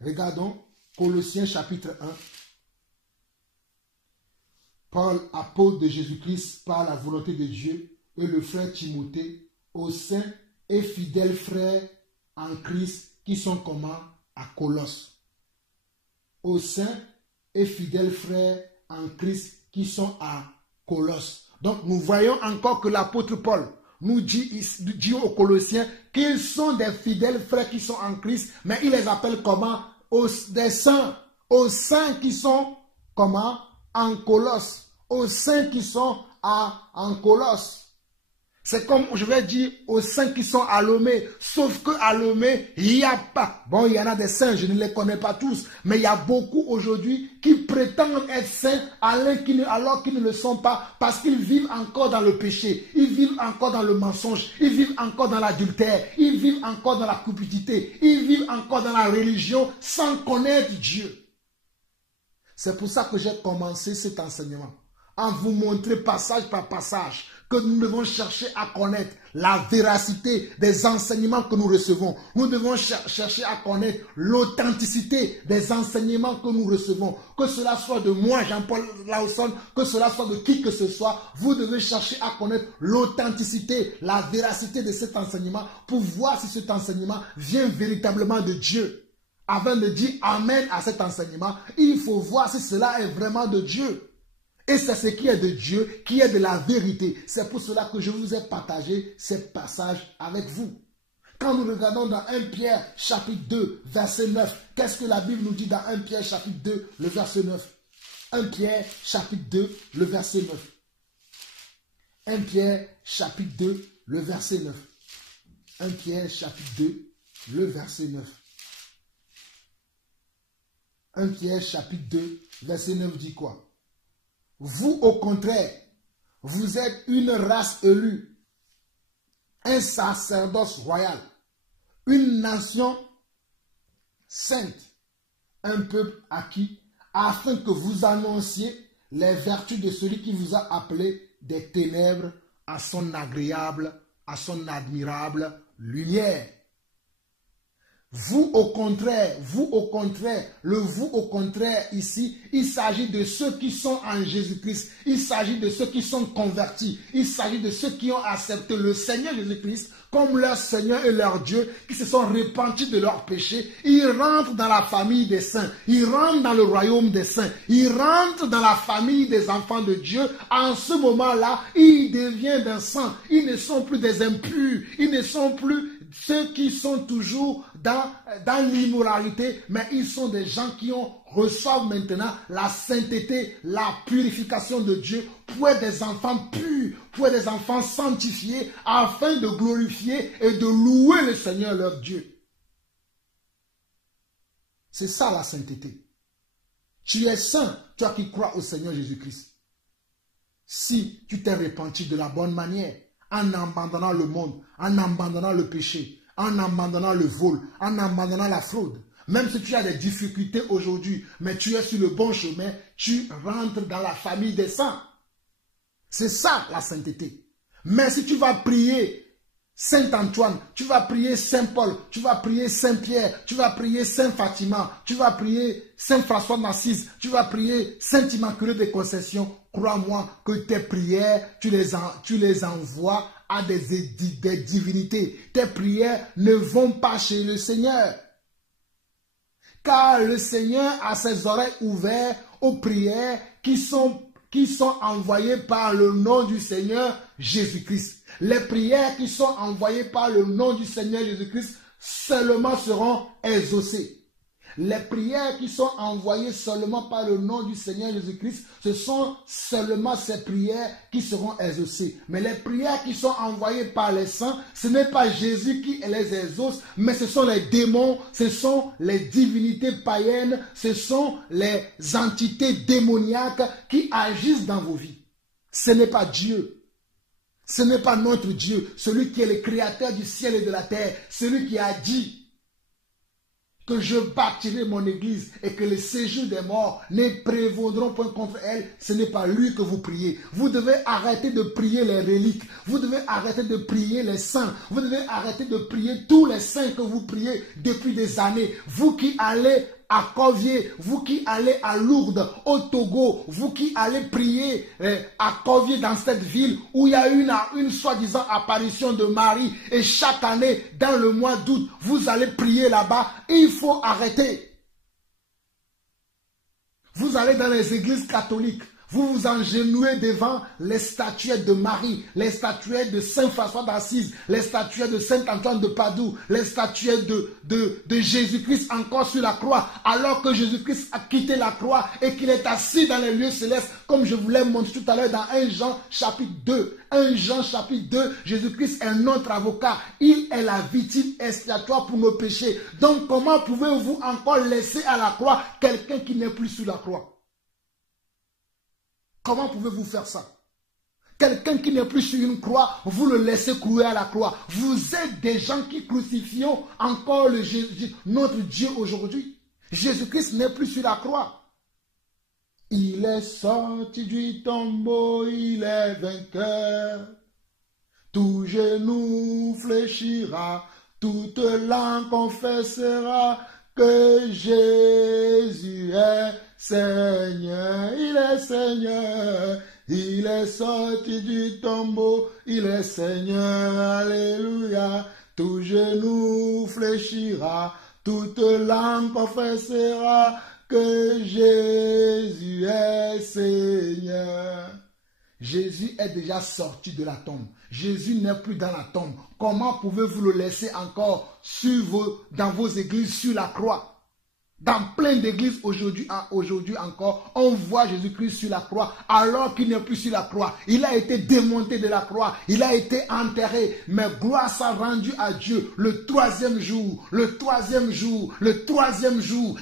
Regardons Colossiens chapitre 1. Paul, apôtre de Jésus-Christ par la volonté de Dieu, et le frère Timothée, aux saints et fidèles frères en Christ qui sont comment? À Colosse. Aux saints et fidèles frères en Christ qui sont à Colosse. Donc nous voyons encore que l'apôtre Paul nous dit aux Colossiens qu'ils sont des fidèles frères qui sont en Christ, mais il les appelle comment? Des saints, aux saints qui sont comment? En Colosse, aux saints qui sont en Colosse. C'est comme, je vais dire, aux saints qui sont à Lomé. Sauf qu'à Lomé, il n'y a pas. Bon, il y en a des saints, je ne les connais pas tous. Mais il y a beaucoup aujourd'hui qui prétendent être saints alors qu'ils ne le sont pas. Parce qu'ils vivent encore dans le péché. Ils vivent encore dans le mensonge. Ils vivent encore dans l'adultère. Ils vivent encore dans la cupidité. Ils vivent encore dans la religion sans connaître Dieu. C'est pour ça que j'ai commencé cet enseignement. En vous montrer passage par passage que nous devons chercher à connaître la véracité des enseignements que nous recevons. Nous devons chercher à connaître l'authenticité des enseignements que nous recevons. Que cela soit de moi, Jean-Paul Lawson, que cela soit de qui que ce soit, vous devez chercher à connaître l'authenticité, la véracité de cet enseignement pour voir si cet enseignement vient véritablement de Dieu. Avant de dire Amen à cet enseignement, il faut voir si cela est vraiment de Dieu. Et c'est ce qui est de Dieu, qui est de la vérité. C'est pour cela que je vous ai partagé ces passages avec vous. Quand nous regardons dans 1 Pierre chapitre 2, verset 9, qu'est-ce que la Bible nous dit dans 1 Pierre chapitre 2, le verset 9? 1 Pierre chapitre 2, le verset 9. 1 Pierre chapitre 2, le verset 9. 1 Pierre chapitre 2, le verset 9. 1 Pierre chapitre 2, verset 9 dit quoi? Vous, au contraire, vous êtes une race élue, un sacerdoce royal, une nation sainte, un peuple acquis, afin que vous annonciez les vertus de celui qui vous a appelé des ténèbres à son agréable, à son admirable lumière. Vous au contraire, le vous au contraire ici, il s'agit de ceux qui sont en Jésus-Christ, il s'agit de ceux qui sont convertis, il s'agit de ceux qui ont accepté le Seigneur Jésus-Christ comme leur Seigneur et leur Dieu, qui se sont repentis de leurs péchés. Ils rentrent dans la famille des saints, ils rentrent dans le royaume des saints, ils rentrent dans la famille des enfants de Dieu. En ce moment-là, ils deviennent d'un sang, ils ne sont plus des impurs, ils ne sont plus ceux qui sont toujours dans l'immoralité, mais ils sont des gens qui reçoivent maintenant la sainteté, la purification de Dieu pour être des enfants purs, pour être des enfants sanctifiés, afin de glorifier et de louer le Seigneur leur Dieu. C'est ça la sainteté. Tu es saint, toi qui crois au Seigneur Jésus-Christ. Si tu t'es repenti de la bonne manière, en abandonnant le monde, en abandonnant le péché, en abandonnant le vol, en abandonnant la fraude. Même si tu as des difficultés aujourd'hui, mais tu es sur le bon chemin, tu rentres dans la famille des saints. C'est ça la sainteté. Mais si tu vas prier Saint Antoine, tu vas prier Saint Paul, tu vas prier Saint Pierre, tu vas prier Saint Fatima, tu vas prier Saint François d'Assise, tu vas prier Saint Immaculé de Conception, crois-moi que tes prières, tu les envoies à des divinités. Tes prières ne vont pas chez le Seigneur. Car le Seigneur a ses oreilles ouvertes aux prières qui sont envoyées par le nom du Seigneur Jésus-Christ. Les prières qui sont envoyées par le nom du Seigneur Jésus-Christ seulement seront exaucées. Les prières qui sont envoyées seulement par le nom du Seigneur Jésus-Christ, ce sont seulement ces prières qui seront exaucées. Mais les prières qui sont envoyées par les saints, ce n'est pas Jésus qui les exauce, mais ce sont les démons, ce sont les divinités païennes, ce sont les entités démoniaques qui agissent dans vos vies. Ce n'est pas Dieu. Ce n'est pas notre Dieu, celui qui est le créateur du ciel et de la terre, celui qui a dit que je bâtirai mon église et que les séjours des morts ne prévaudront point contre elle. Ce n'est pas lui que vous priez. Vous devez arrêter de prier les reliques. Vous devez arrêter de prier les saints. Vous devez arrêter de prier tous les saints que vous priez depuis des années. Vous qui allez à Corvier, vous qui allez à Lourdes, au Togo, vous qui allez prier à Corvier dans cette ville où il y a une soi-disant apparition de Marie et chaque année dans le mois d'août, vous allez prier là-bas. Il faut arrêter. Vous allez dans les églises catholiques. Vous vous engenouez devant les statuettes de Marie, les statuettes de Saint François d'Assise, les statuettes de Saint Antoine de Padoue, les statuettes de Jésus-Christ encore sur la croix, alors que Jésus-Christ a quitté la croix et qu'il est assis dans les lieux célestes, comme je vous l'ai montré tout à l'heure dans 1 Jean chapitre 2. 1 Jean chapitre 2, Jésus-Christ est notre avocat. Il est la victime expiatoire pour nos péchés. Donc comment pouvez-vous encore laisser à la croix quelqu'un qui n'est plus sur la croix? Comment pouvez-vous faire ça? Quelqu'un qui n'est plus sur une croix, vous le laissez clouer à la croix. Vous êtes des gens qui crucifions encore notre Dieu aujourd'hui. Jésus-Christ n'est plus sur la croix. Il est sorti du tombeau, il est vainqueur. Tout genou fléchira, toute langue confessera que Jésus est Seigneur, il est Seigneur, il est sorti du tombeau, il est Seigneur, alléluia. Tout genou fléchira, toute langue confessera que Jésus est Seigneur. Jésus est déjà sorti de la tombe. Jésus n'est plus dans la tombe. Comment pouvez-vous le laisser encore dans vos églises sur la croix? Dans plein d'églises aujourd'hui encore, on voit Jésus-Christ sur la croix alors qu'il n'est plus sur la croix. Il a été démonté de la croix, il a été enterré, mais gloire soit rendue à Dieu. Le troisième jour,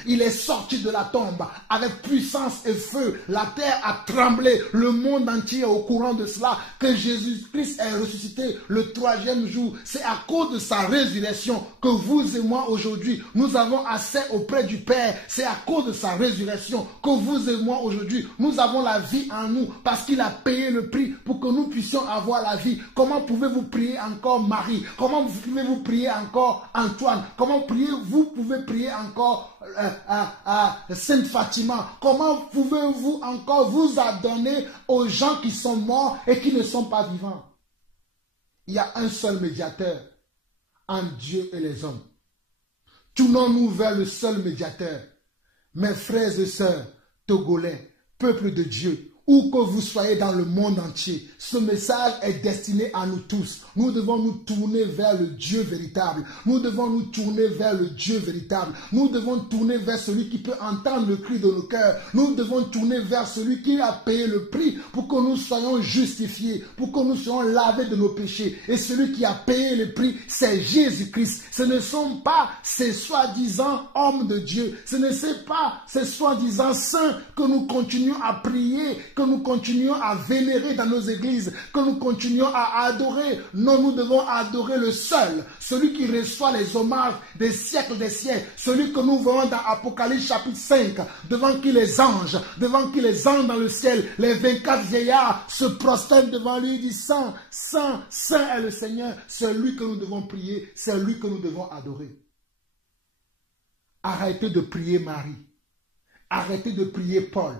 il est sorti de la tombe avec puissance et feu. La terre a tremblé, le monde entier est au courant de cela, que Jésus-Christ est ressuscité le troisième jour. C'est à cause de sa résurrection que vous et moi aujourd'hui, nous avons accès auprès du Père. C'est à cause de sa résurrection que vous et moi aujourd'hui, nous avons la vie en nous parce qu'il a payé le prix pour que nous puissions avoir la vie. Comment pouvez-vous prier encore Marie? Comment pouvez-vous prier encore Antoine? Comment vous pouvez prier encore Sainte Fatima? Comment pouvez-vous encore vous adonner aux gens qui sont morts et qui ne sont pas vivants? Il y a un seul médiateur entre Dieu et les hommes. Tournons-nous vers le seul médiateur. Mes frères et sœurs, Togolais, peuple de Dieu, où que vous soyez dans le monde entier, ce message est destiné à nous tous. Nous devons nous tourner vers le Dieu véritable. Nous devons nous tourner vers le Dieu véritable. Nous devons tourner vers celui qui peut entendre le cri de nos cœurs. Nous devons tourner vers celui qui a payé le prix pour que nous soyons justifiés, pour que nous soyons lavés de nos péchés. Et celui qui a payé le prix, c'est Jésus-Christ. Ce ne sont pas ces soi-disant hommes de Dieu. Ce ne sont pas ces soi-disant saints que nous continuons à prier, que nous continuons à vénérer dans nos églises, que nous continuons à adorer. Non, nous devons adorer le seul, celui qui reçoit les hommages des siècles, celui que nous voyons dans Apocalypse chapitre 5, devant qui les anges dans le ciel, les 24 vieillards se prosternent devant lui et disent Saint, Saint, Saint est le Seigneur. C'est lui que nous devons prier, c'est lui que nous devons adorer. Arrêtez de prier Marie, arrêtez de prier Paul,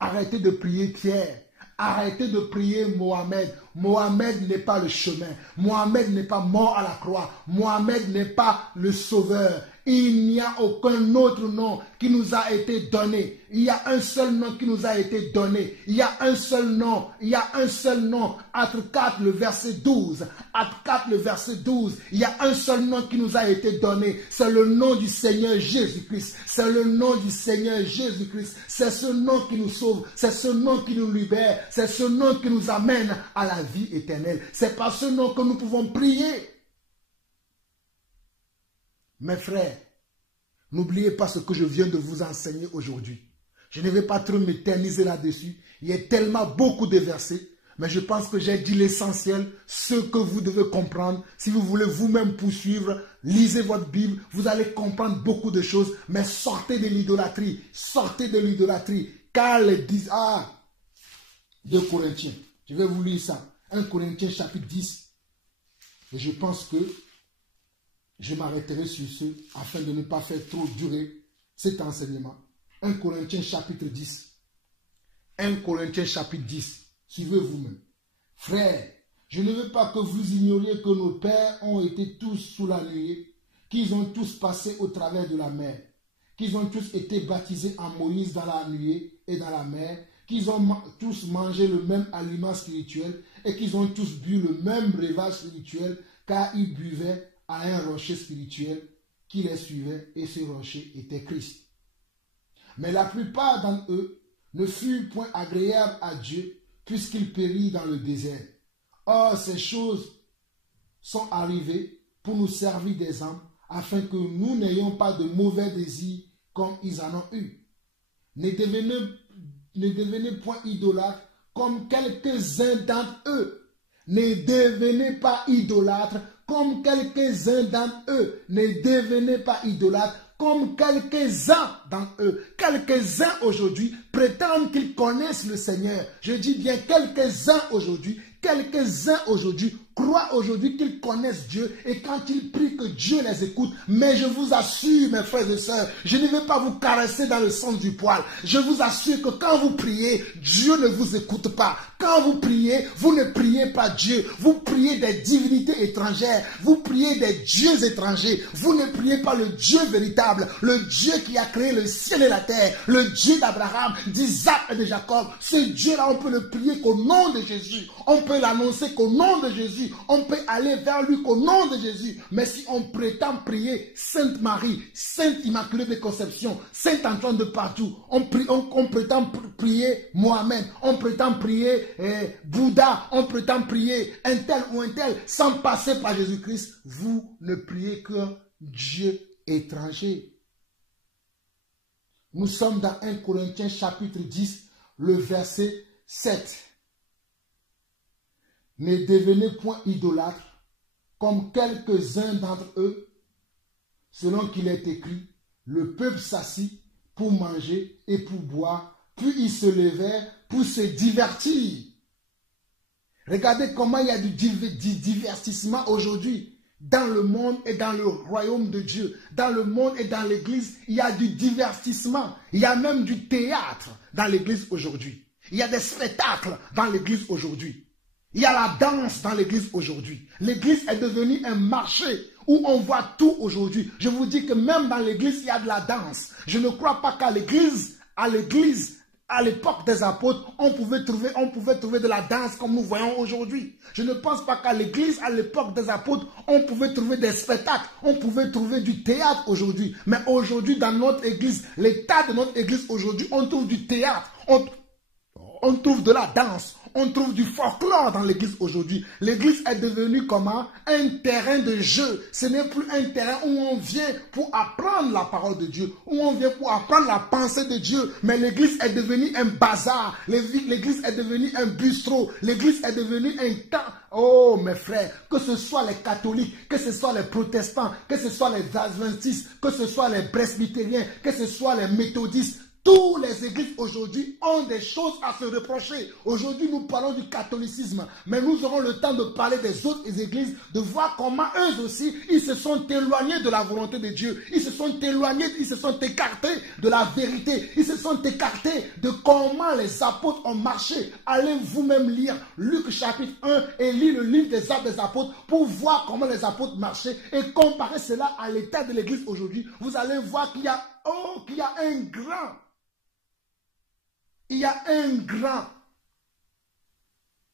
arrêtez de prier Pierre. Arrêtez de prier Mohamed. Mohamed n'est pas le chemin. Mohamed n'est pas mort à la croix. Mohamed n'est pas le sauveur. Il n'y a aucun autre nom qui nous a été donné. Il y a un seul nom qui nous a été donné. Il y a un seul nom. Il y a un seul nom. Acte 4, le verset 12. Acte 4, le verset 12. Il y a un seul nom qui nous a été donné. C'est le nom du Seigneur Jésus-Christ. C'est le nom du Seigneur Jésus-Christ. C'est ce nom qui nous sauve. C'est ce nom qui nous libère. C'est ce nom qui nous amène à la vie éternelle. C'est par ce nom que nous pouvons prier. Mes frères, n'oubliez pas ce que je viens de vous enseigner aujourd'hui. Je ne vais pas trop m'éterniser là-dessus. Il y a tellement beaucoup de versets, mais je pense que j'ai dit l'essentiel, ce que vous devez comprendre. Si vous voulez vous-même poursuivre, lisez votre Bible, vous allez comprendre beaucoup de choses, mais sortez de l'idolâtrie. Sortez de l'idolâtrie. Car les 2 Corinthiens, je vais vous lire ça. 1 Corinthiens chapitre 10. Et je pense que je m'arrêterai sur ce afin de ne pas faire trop durer cet enseignement. 1 Corinthiens chapitre 10. 1 Corinthiens chapitre 10. Suivez vous-même. Frères, je ne veux pas que vous ignoriez que nos pères ont été tous sous la nuée, qu'ils ont tous passé au travers de la mer, qu'ils ont tous été baptisés en Moïse dans la nuée et dans la mer, qu'ils ont tous mangé le même aliment spirituel et qu'ils ont tous bu le même breuvage spirituel, car ils buvaient à un rocher spirituel qui les suivait, et ce rocher était Christ. Mais la plupart d'entre eux ne furent point agréables à Dieu, puisqu'ils périrent dans le désert. Or, ces choses sont arrivées pour nous servir d'exemple, afin que nous n'ayons pas de mauvais désirs comme ils en ont eu. Ne devenez point idolâtres comme quelques-uns d'entre eux. Ne devenez pas idolâtres comme quelques-uns d'entre eux. Ne devenez pas idolâtres comme quelques-uns d'entre eux. Quelques-uns aujourd'hui prétendent qu'ils connaissent le Seigneur. Je dis bien quelques-uns aujourd'hui. Quelques-uns aujourd'hui croient aujourd'hui qu'ils connaissent Dieu et quand ils prient que Dieu les écoute. Mais je vous assure, mes frères et sœurs, je ne vais pas vous caresser dans le sens du poil. Je vous assure que quand vous priez, Dieu ne vous écoute pas. Quand vous priez, vous ne priez pas Dieu. Vous priez des divinités étrangères. Vous priez des dieux étrangers. Vous ne priez pas le Dieu véritable. Le Dieu qui a créé le ciel et la terre. Le Dieu d'Abraham, d'Isaac et de Jacob. Ce Dieu-là, on peut le prier qu'au nom de Jésus. On peut l'annoncer qu'au nom de Jésus. On peut aller vers lui qu'au nom de Jésus. Mais si on prétend prier Sainte Marie, Sainte Immaculée de Conception, Saint Antoine de Padoue, on prétend prier Mohamed, on prétend prier Bouddha, on prétend prier un tel ou un tel, sans passer par Jésus-Christ, vous ne priez qu'un Dieu étranger. Nous sommes dans 1 Corinthiens chapitre 10, le verset 7. Ne devenez point idolâtres, comme quelques-uns d'entre eux, selon qu'il est écrit, Le peuple s'assit pour manger et pour boire, puis ils se levèrent pour se divertir. Regardez comment il y a du divertissement aujourd'hui dans le monde et dans le royaume de Dieu. Dans le monde et dans l'église, il y a du divertissement. Il y a même du théâtre dans l'église aujourd'hui. Il y a des spectacles dans l'église aujourd'hui. Il y a la danse dans l'église aujourd'hui. L'église est devenue un marché où on voit tout aujourd'hui. Je vous dis que même dans l'église, il y a de la danse. Je ne crois pas qu'à l'église, à l'époque des apôtres, on pouvait trouver de la danse comme nous voyons aujourd'hui. Je ne pense pas qu'à l'église, à l'époque des apôtres, on pouvait trouver des spectacles, on pouvait trouver du théâtre aujourd'hui. Mais aujourd'hui, dans notre église, l'état de notre église aujourd'hui, on trouve du théâtre, on trouve de la danse, on trouve du folklore dans l'église aujourd'hui. L'église est devenue comment? Un terrain de jeu. Ce n'est plus un terrain où on vient pour apprendre la parole de Dieu, où on vient pour apprendre la pensée de Dieu. Mais l'église est devenue un bazar. L'église est devenue un bistrot. L'église est devenue un temps. Oh mes frères, que ce soit les catholiques, que ce soit les protestants, que ce soit les adventistes, que ce soit les presbytériens, que ce soit les méthodistes, toutes les églises aujourd'hui ont des choses à se reprocher. Aujourd'hui, nous parlons du catholicisme, mais nous aurons le temps de parler des autres églises, de voir comment eux aussi, ils se sont éloignés de la volonté de Dieu. Ils se sont éloignés, ils se sont écartés de la vérité. Ils se sont écartés de comment les apôtres ont marché. Allez vous-même lire Luc chapitre 1 et lire le livre des Actes des apôtres pour voir comment les apôtres marchaient et comparer cela à l'état de l'église aujourd'hui. Vous allez voir qu'il y a un grand... Il y a un grand,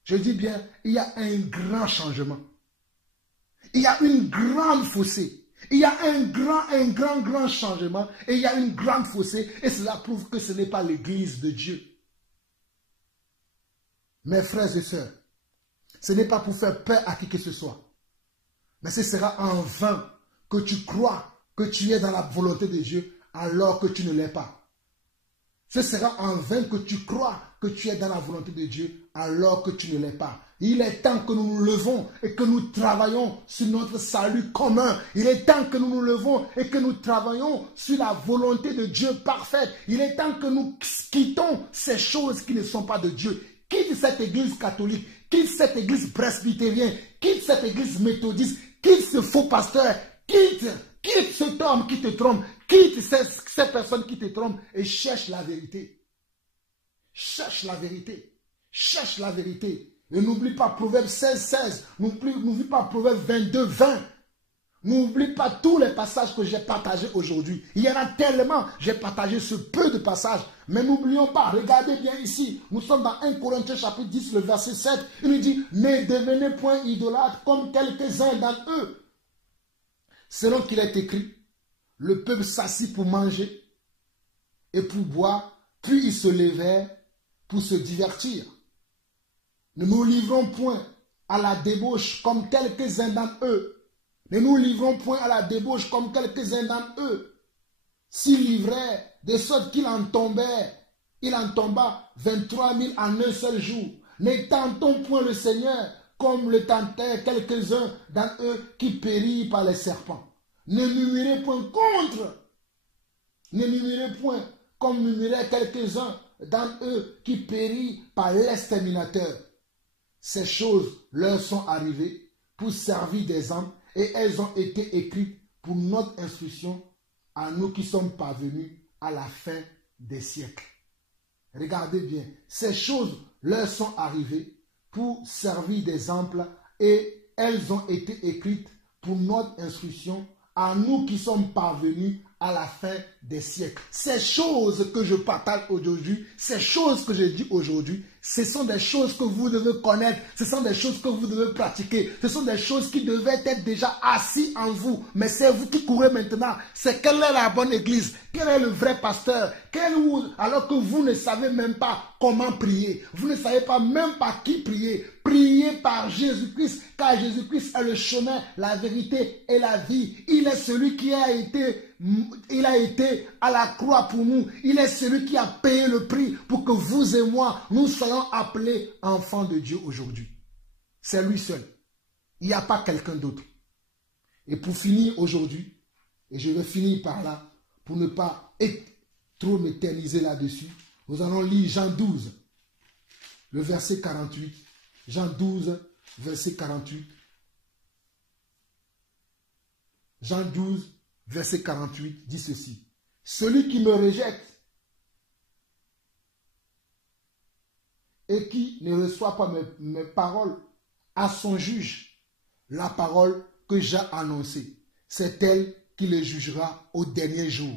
je dis bien, il y a un grand changement. Il y a une grande fossée. Il y a un grand changement et il y a une grande fossée et cela prouve que ce n'est pas l'église de Dieu. Mes frères et sœurs, ce n'est pas pour faire peur à qui que ce soit. Mais ce sera en vain que tu crois que tu es dans la volonté de Dieu alors que tu ne l'es pas. Ce sera en vain que tu crois que tu es dans la volonté de Dieu alors que tu ne l'es pas. Il est temps que nous nous levons et que nous travaillons sur notre salut commun. Il est temps que nous nous levons et que nous travaillons sur la volonté de Dieu parfaite. Il est temps que nous quittons ces choses qui ne sont pas de Dieu. Quitte cette église catholique, quitte cette église presbytérienne, quitte cette église méthodiste, quitte ce faux pasteur, quitte cet homme qui te trompe, quitte ces personnes qui te trompent et cherche la vérité. Cherche la vérité. Cherche la vérité. Et n'oublie pas Proverbe 16:16. N'oublie pas Proverbe 22:20. N'oublie pas tous les passages que j'ai partagés aujourd'hui. Il y en a tellement. J'ai partagé ce peu de passages. Mais n'oublions pas, regardez bien ici. Nous sommes dans 1 Corinthiens chapitre 10, le verset 7. Il nous dit, ne devenez point idolâtres comme quelques-uns d'entre eux. Selon qu'il est écrit, le peuple s'assit pour manger et pour boire, puis ils se levèrent pour se divertir. Ne nous livrons point à la débauche comme quelques-uns d'entre eux. Ne nous livrons point à la débauche comme quelques-uns d'entre eux. S'ils livraient, de sorte qu'il en tomba 23 000 en un seul jour. Ne tentons point le Seigneur comme le tentèrent quelques-uns d'entre eux qui périrent par les serpents. Ne murmurez point contre. Ne murmurez point comme murmuraient quelques-uns d'entre eux qui périrent par l'exterminateur. Ces choses leur sont arrivées pour servir d'exemple et elles ont été écrites pour notre instruction à nous qui sommes parvenus à la fin des siècles. Regardez bien, ces choses leur sont arrivées pour servir d'exemple et elles ont été écrites pour notre instruction à nous qui sommes parvenus à la fin des siècles. Ces choses que je partage aujourd'hui, ces choses que je dis aujourd'hui, ce sont des choses que vous devez connaître, ce sont des choses que vous devez pratiquer, ce sont des choses qui devaient être déjà assises en vous, mais c'est vous qui courez maintenant. C'est quelle est la bonne église, quel est le vrai pasteur, alors que vous ne savez même pas comment prier, vous ne savez pas même par qui prier. Priez par Jésus-Christ, car Jésus-Christ est le chemin, la vérité et la vie. Il est celui qui a été à la croix pour nous. Il est celui qui a payé le prix pour que vous et moi, nous soyons appelés enfants de Dieu aujourd'hui. C'est lui seul. Il n'y a pas quelqu'un d'autre. Et pour finir aujourd'hui, et je vais finir par là, pour ne pas trop m'éterniser là-dessus, nous allons lire Jean 12, le verset 48. Jean 12, verset 48. Jean 12, verset 48 dit ceci. Celui qui me rejette et qui ne reçoit pas mes paroles à son juge, la parole que j'ai annoncée, c'est elle qui le jugera au dernier jour.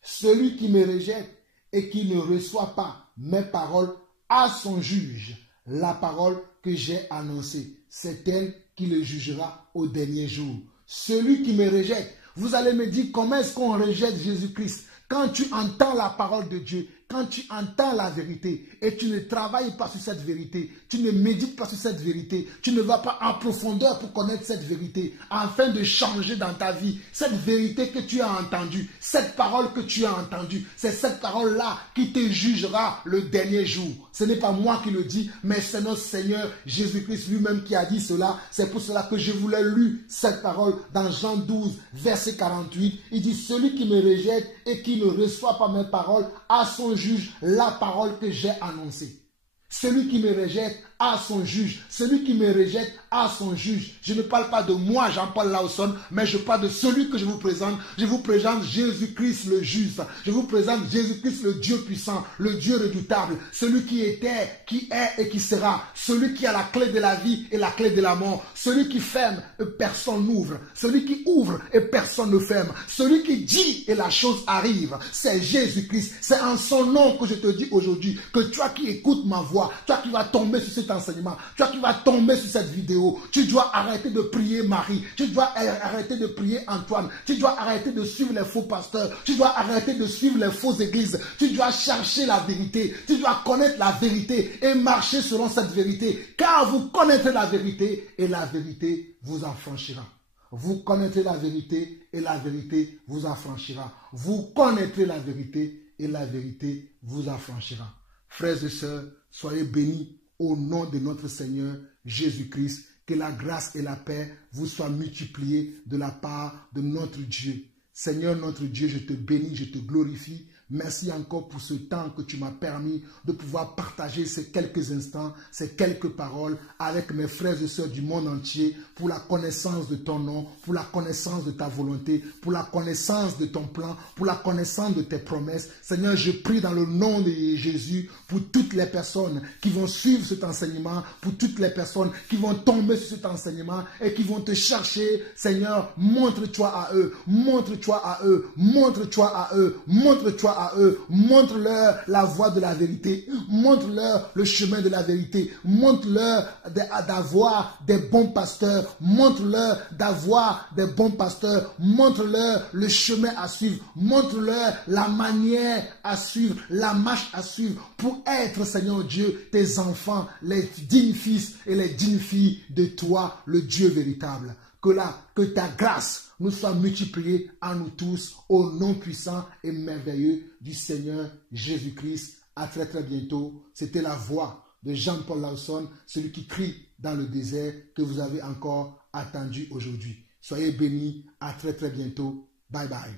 Celui qui me rejette et qui ne reçoit pas mes paroles à son juge, la parole que j'ai annoncée, c'est elle qui le jugera au dernier jour. Celui qui me rejette, vous allez me dire comment est-ce qu'on rejette Jésus-Christ? Quand tu entends la parole de Dieu, quand tu entends la vérité et tu ne travailles pas sur cette vérité, tu ne médites pas sur cette vérité, tu ne vas pas en profondeur pour connaître cette vérité, afin de changer dans ta vie. Cette vérité que tu as entendue, cette parole que tu as entendue, c'est cette parole-là qui te jugera le dernier jour. Ce n'est pas moi qui le dis, mais c'est notre Seigneur Jésus-Christ lui-même qui a dit cela. C'est pour cela que je voulais lire cette parole dans Jean 12, verset 48. Il dit, celui qui me rejette et qui ne reçoit pas mes paroles à son juge la parole que j'ai annoncée. Celui qui me rejette à son juge. Celui qui me rejette à son juge. Je ne parle pas de moi, Jean-Paul Lawson, mais je parle de celui que je vous présente. Je vous présente Jésus-Christ le juste. Je vous présente Jésus-Christ le Dieu puissant, le Dieu redoutable. Celui qui était, qui est et qui sera. Celui qui a la clé de la vie et la clé de la mort. Celui qui ferme et personne n'ouvre. Celui qui ouvre et personne ne ferme. Celui qui dit et la chose arrive. C'est Jésus-Christ. C'est en son nom que je te dis aujourd'hui que toi qui écoutes ma voix, toi qui vas tomber sur cet enseignement, toi qui vas tomber sur cette vidéo, tu dois arrêter de prier Marie, tu dois arrêter de prier Antoine, tu dois arrêter de suivre les faux pasteurs, tu dois arrêter de suivre les fausses églises, tu dois chercher la vérité, tu dois connaître la vérité et marcher selon cette vérité, car vous connaîtrez la vérité et la vérité vous affranchira. Vous connaîtrez la vérité et la vérité vous affranchira. Vous connaîtrez la vérité et la vérité vous affranchira. Frères et sœurs, soyez bénis au nom de notre Seigneur Jésus-Christ. Que la grâce et la paix vous soient multipliées de la part de notre Dieu. Seigneur notre Dieu, je te bénis, je te glorifie. Merci encore pour ce temps que tu m'as permis de pouvoir partager ces quelques instants, ces quelques paroles avec mes frères et sœurs du monde entier pour la connaissance de ton nom, pour la connaissance de ta volonté, pour la connaissance de ton plan, pour la connaissance de tes promesses. Seigneur, je prie dans le nom de Jésus pour toutes les personnes qui vont suivre cet enseignement, pour toutes les personnes qui vont tomber sur cet enseignement et qui vont te chercher. Seigneur, montre-toi à eux, montre-toi à eux, montre-toi à eux, montre-toi à eux, montre-leur la voie de la vérité, montre-leur le chemin de la vérité, montre-leur d'avoir des bons pasteurs, montre-leur d'avoir des bons pasteurs, montre-leur le chemin à suivre, montre-leur la manière à suivre, la marche à suivre pour être, Seigneur Dieu, tes enfants, les dignes fils et les dignes filles de toi, le Dieu véritable. Que ta grâce nous soit multipliée à nous tous au nom puissant et merveilleux du Seigneur Jésus-Christ. À très très bientôt. C'était la voix de Jean-Paul Lawson, celui qui crie dans le désert que vous avez encore attendu aujourd'hui. Soyez bénis. À très très bientôt. Bye bye.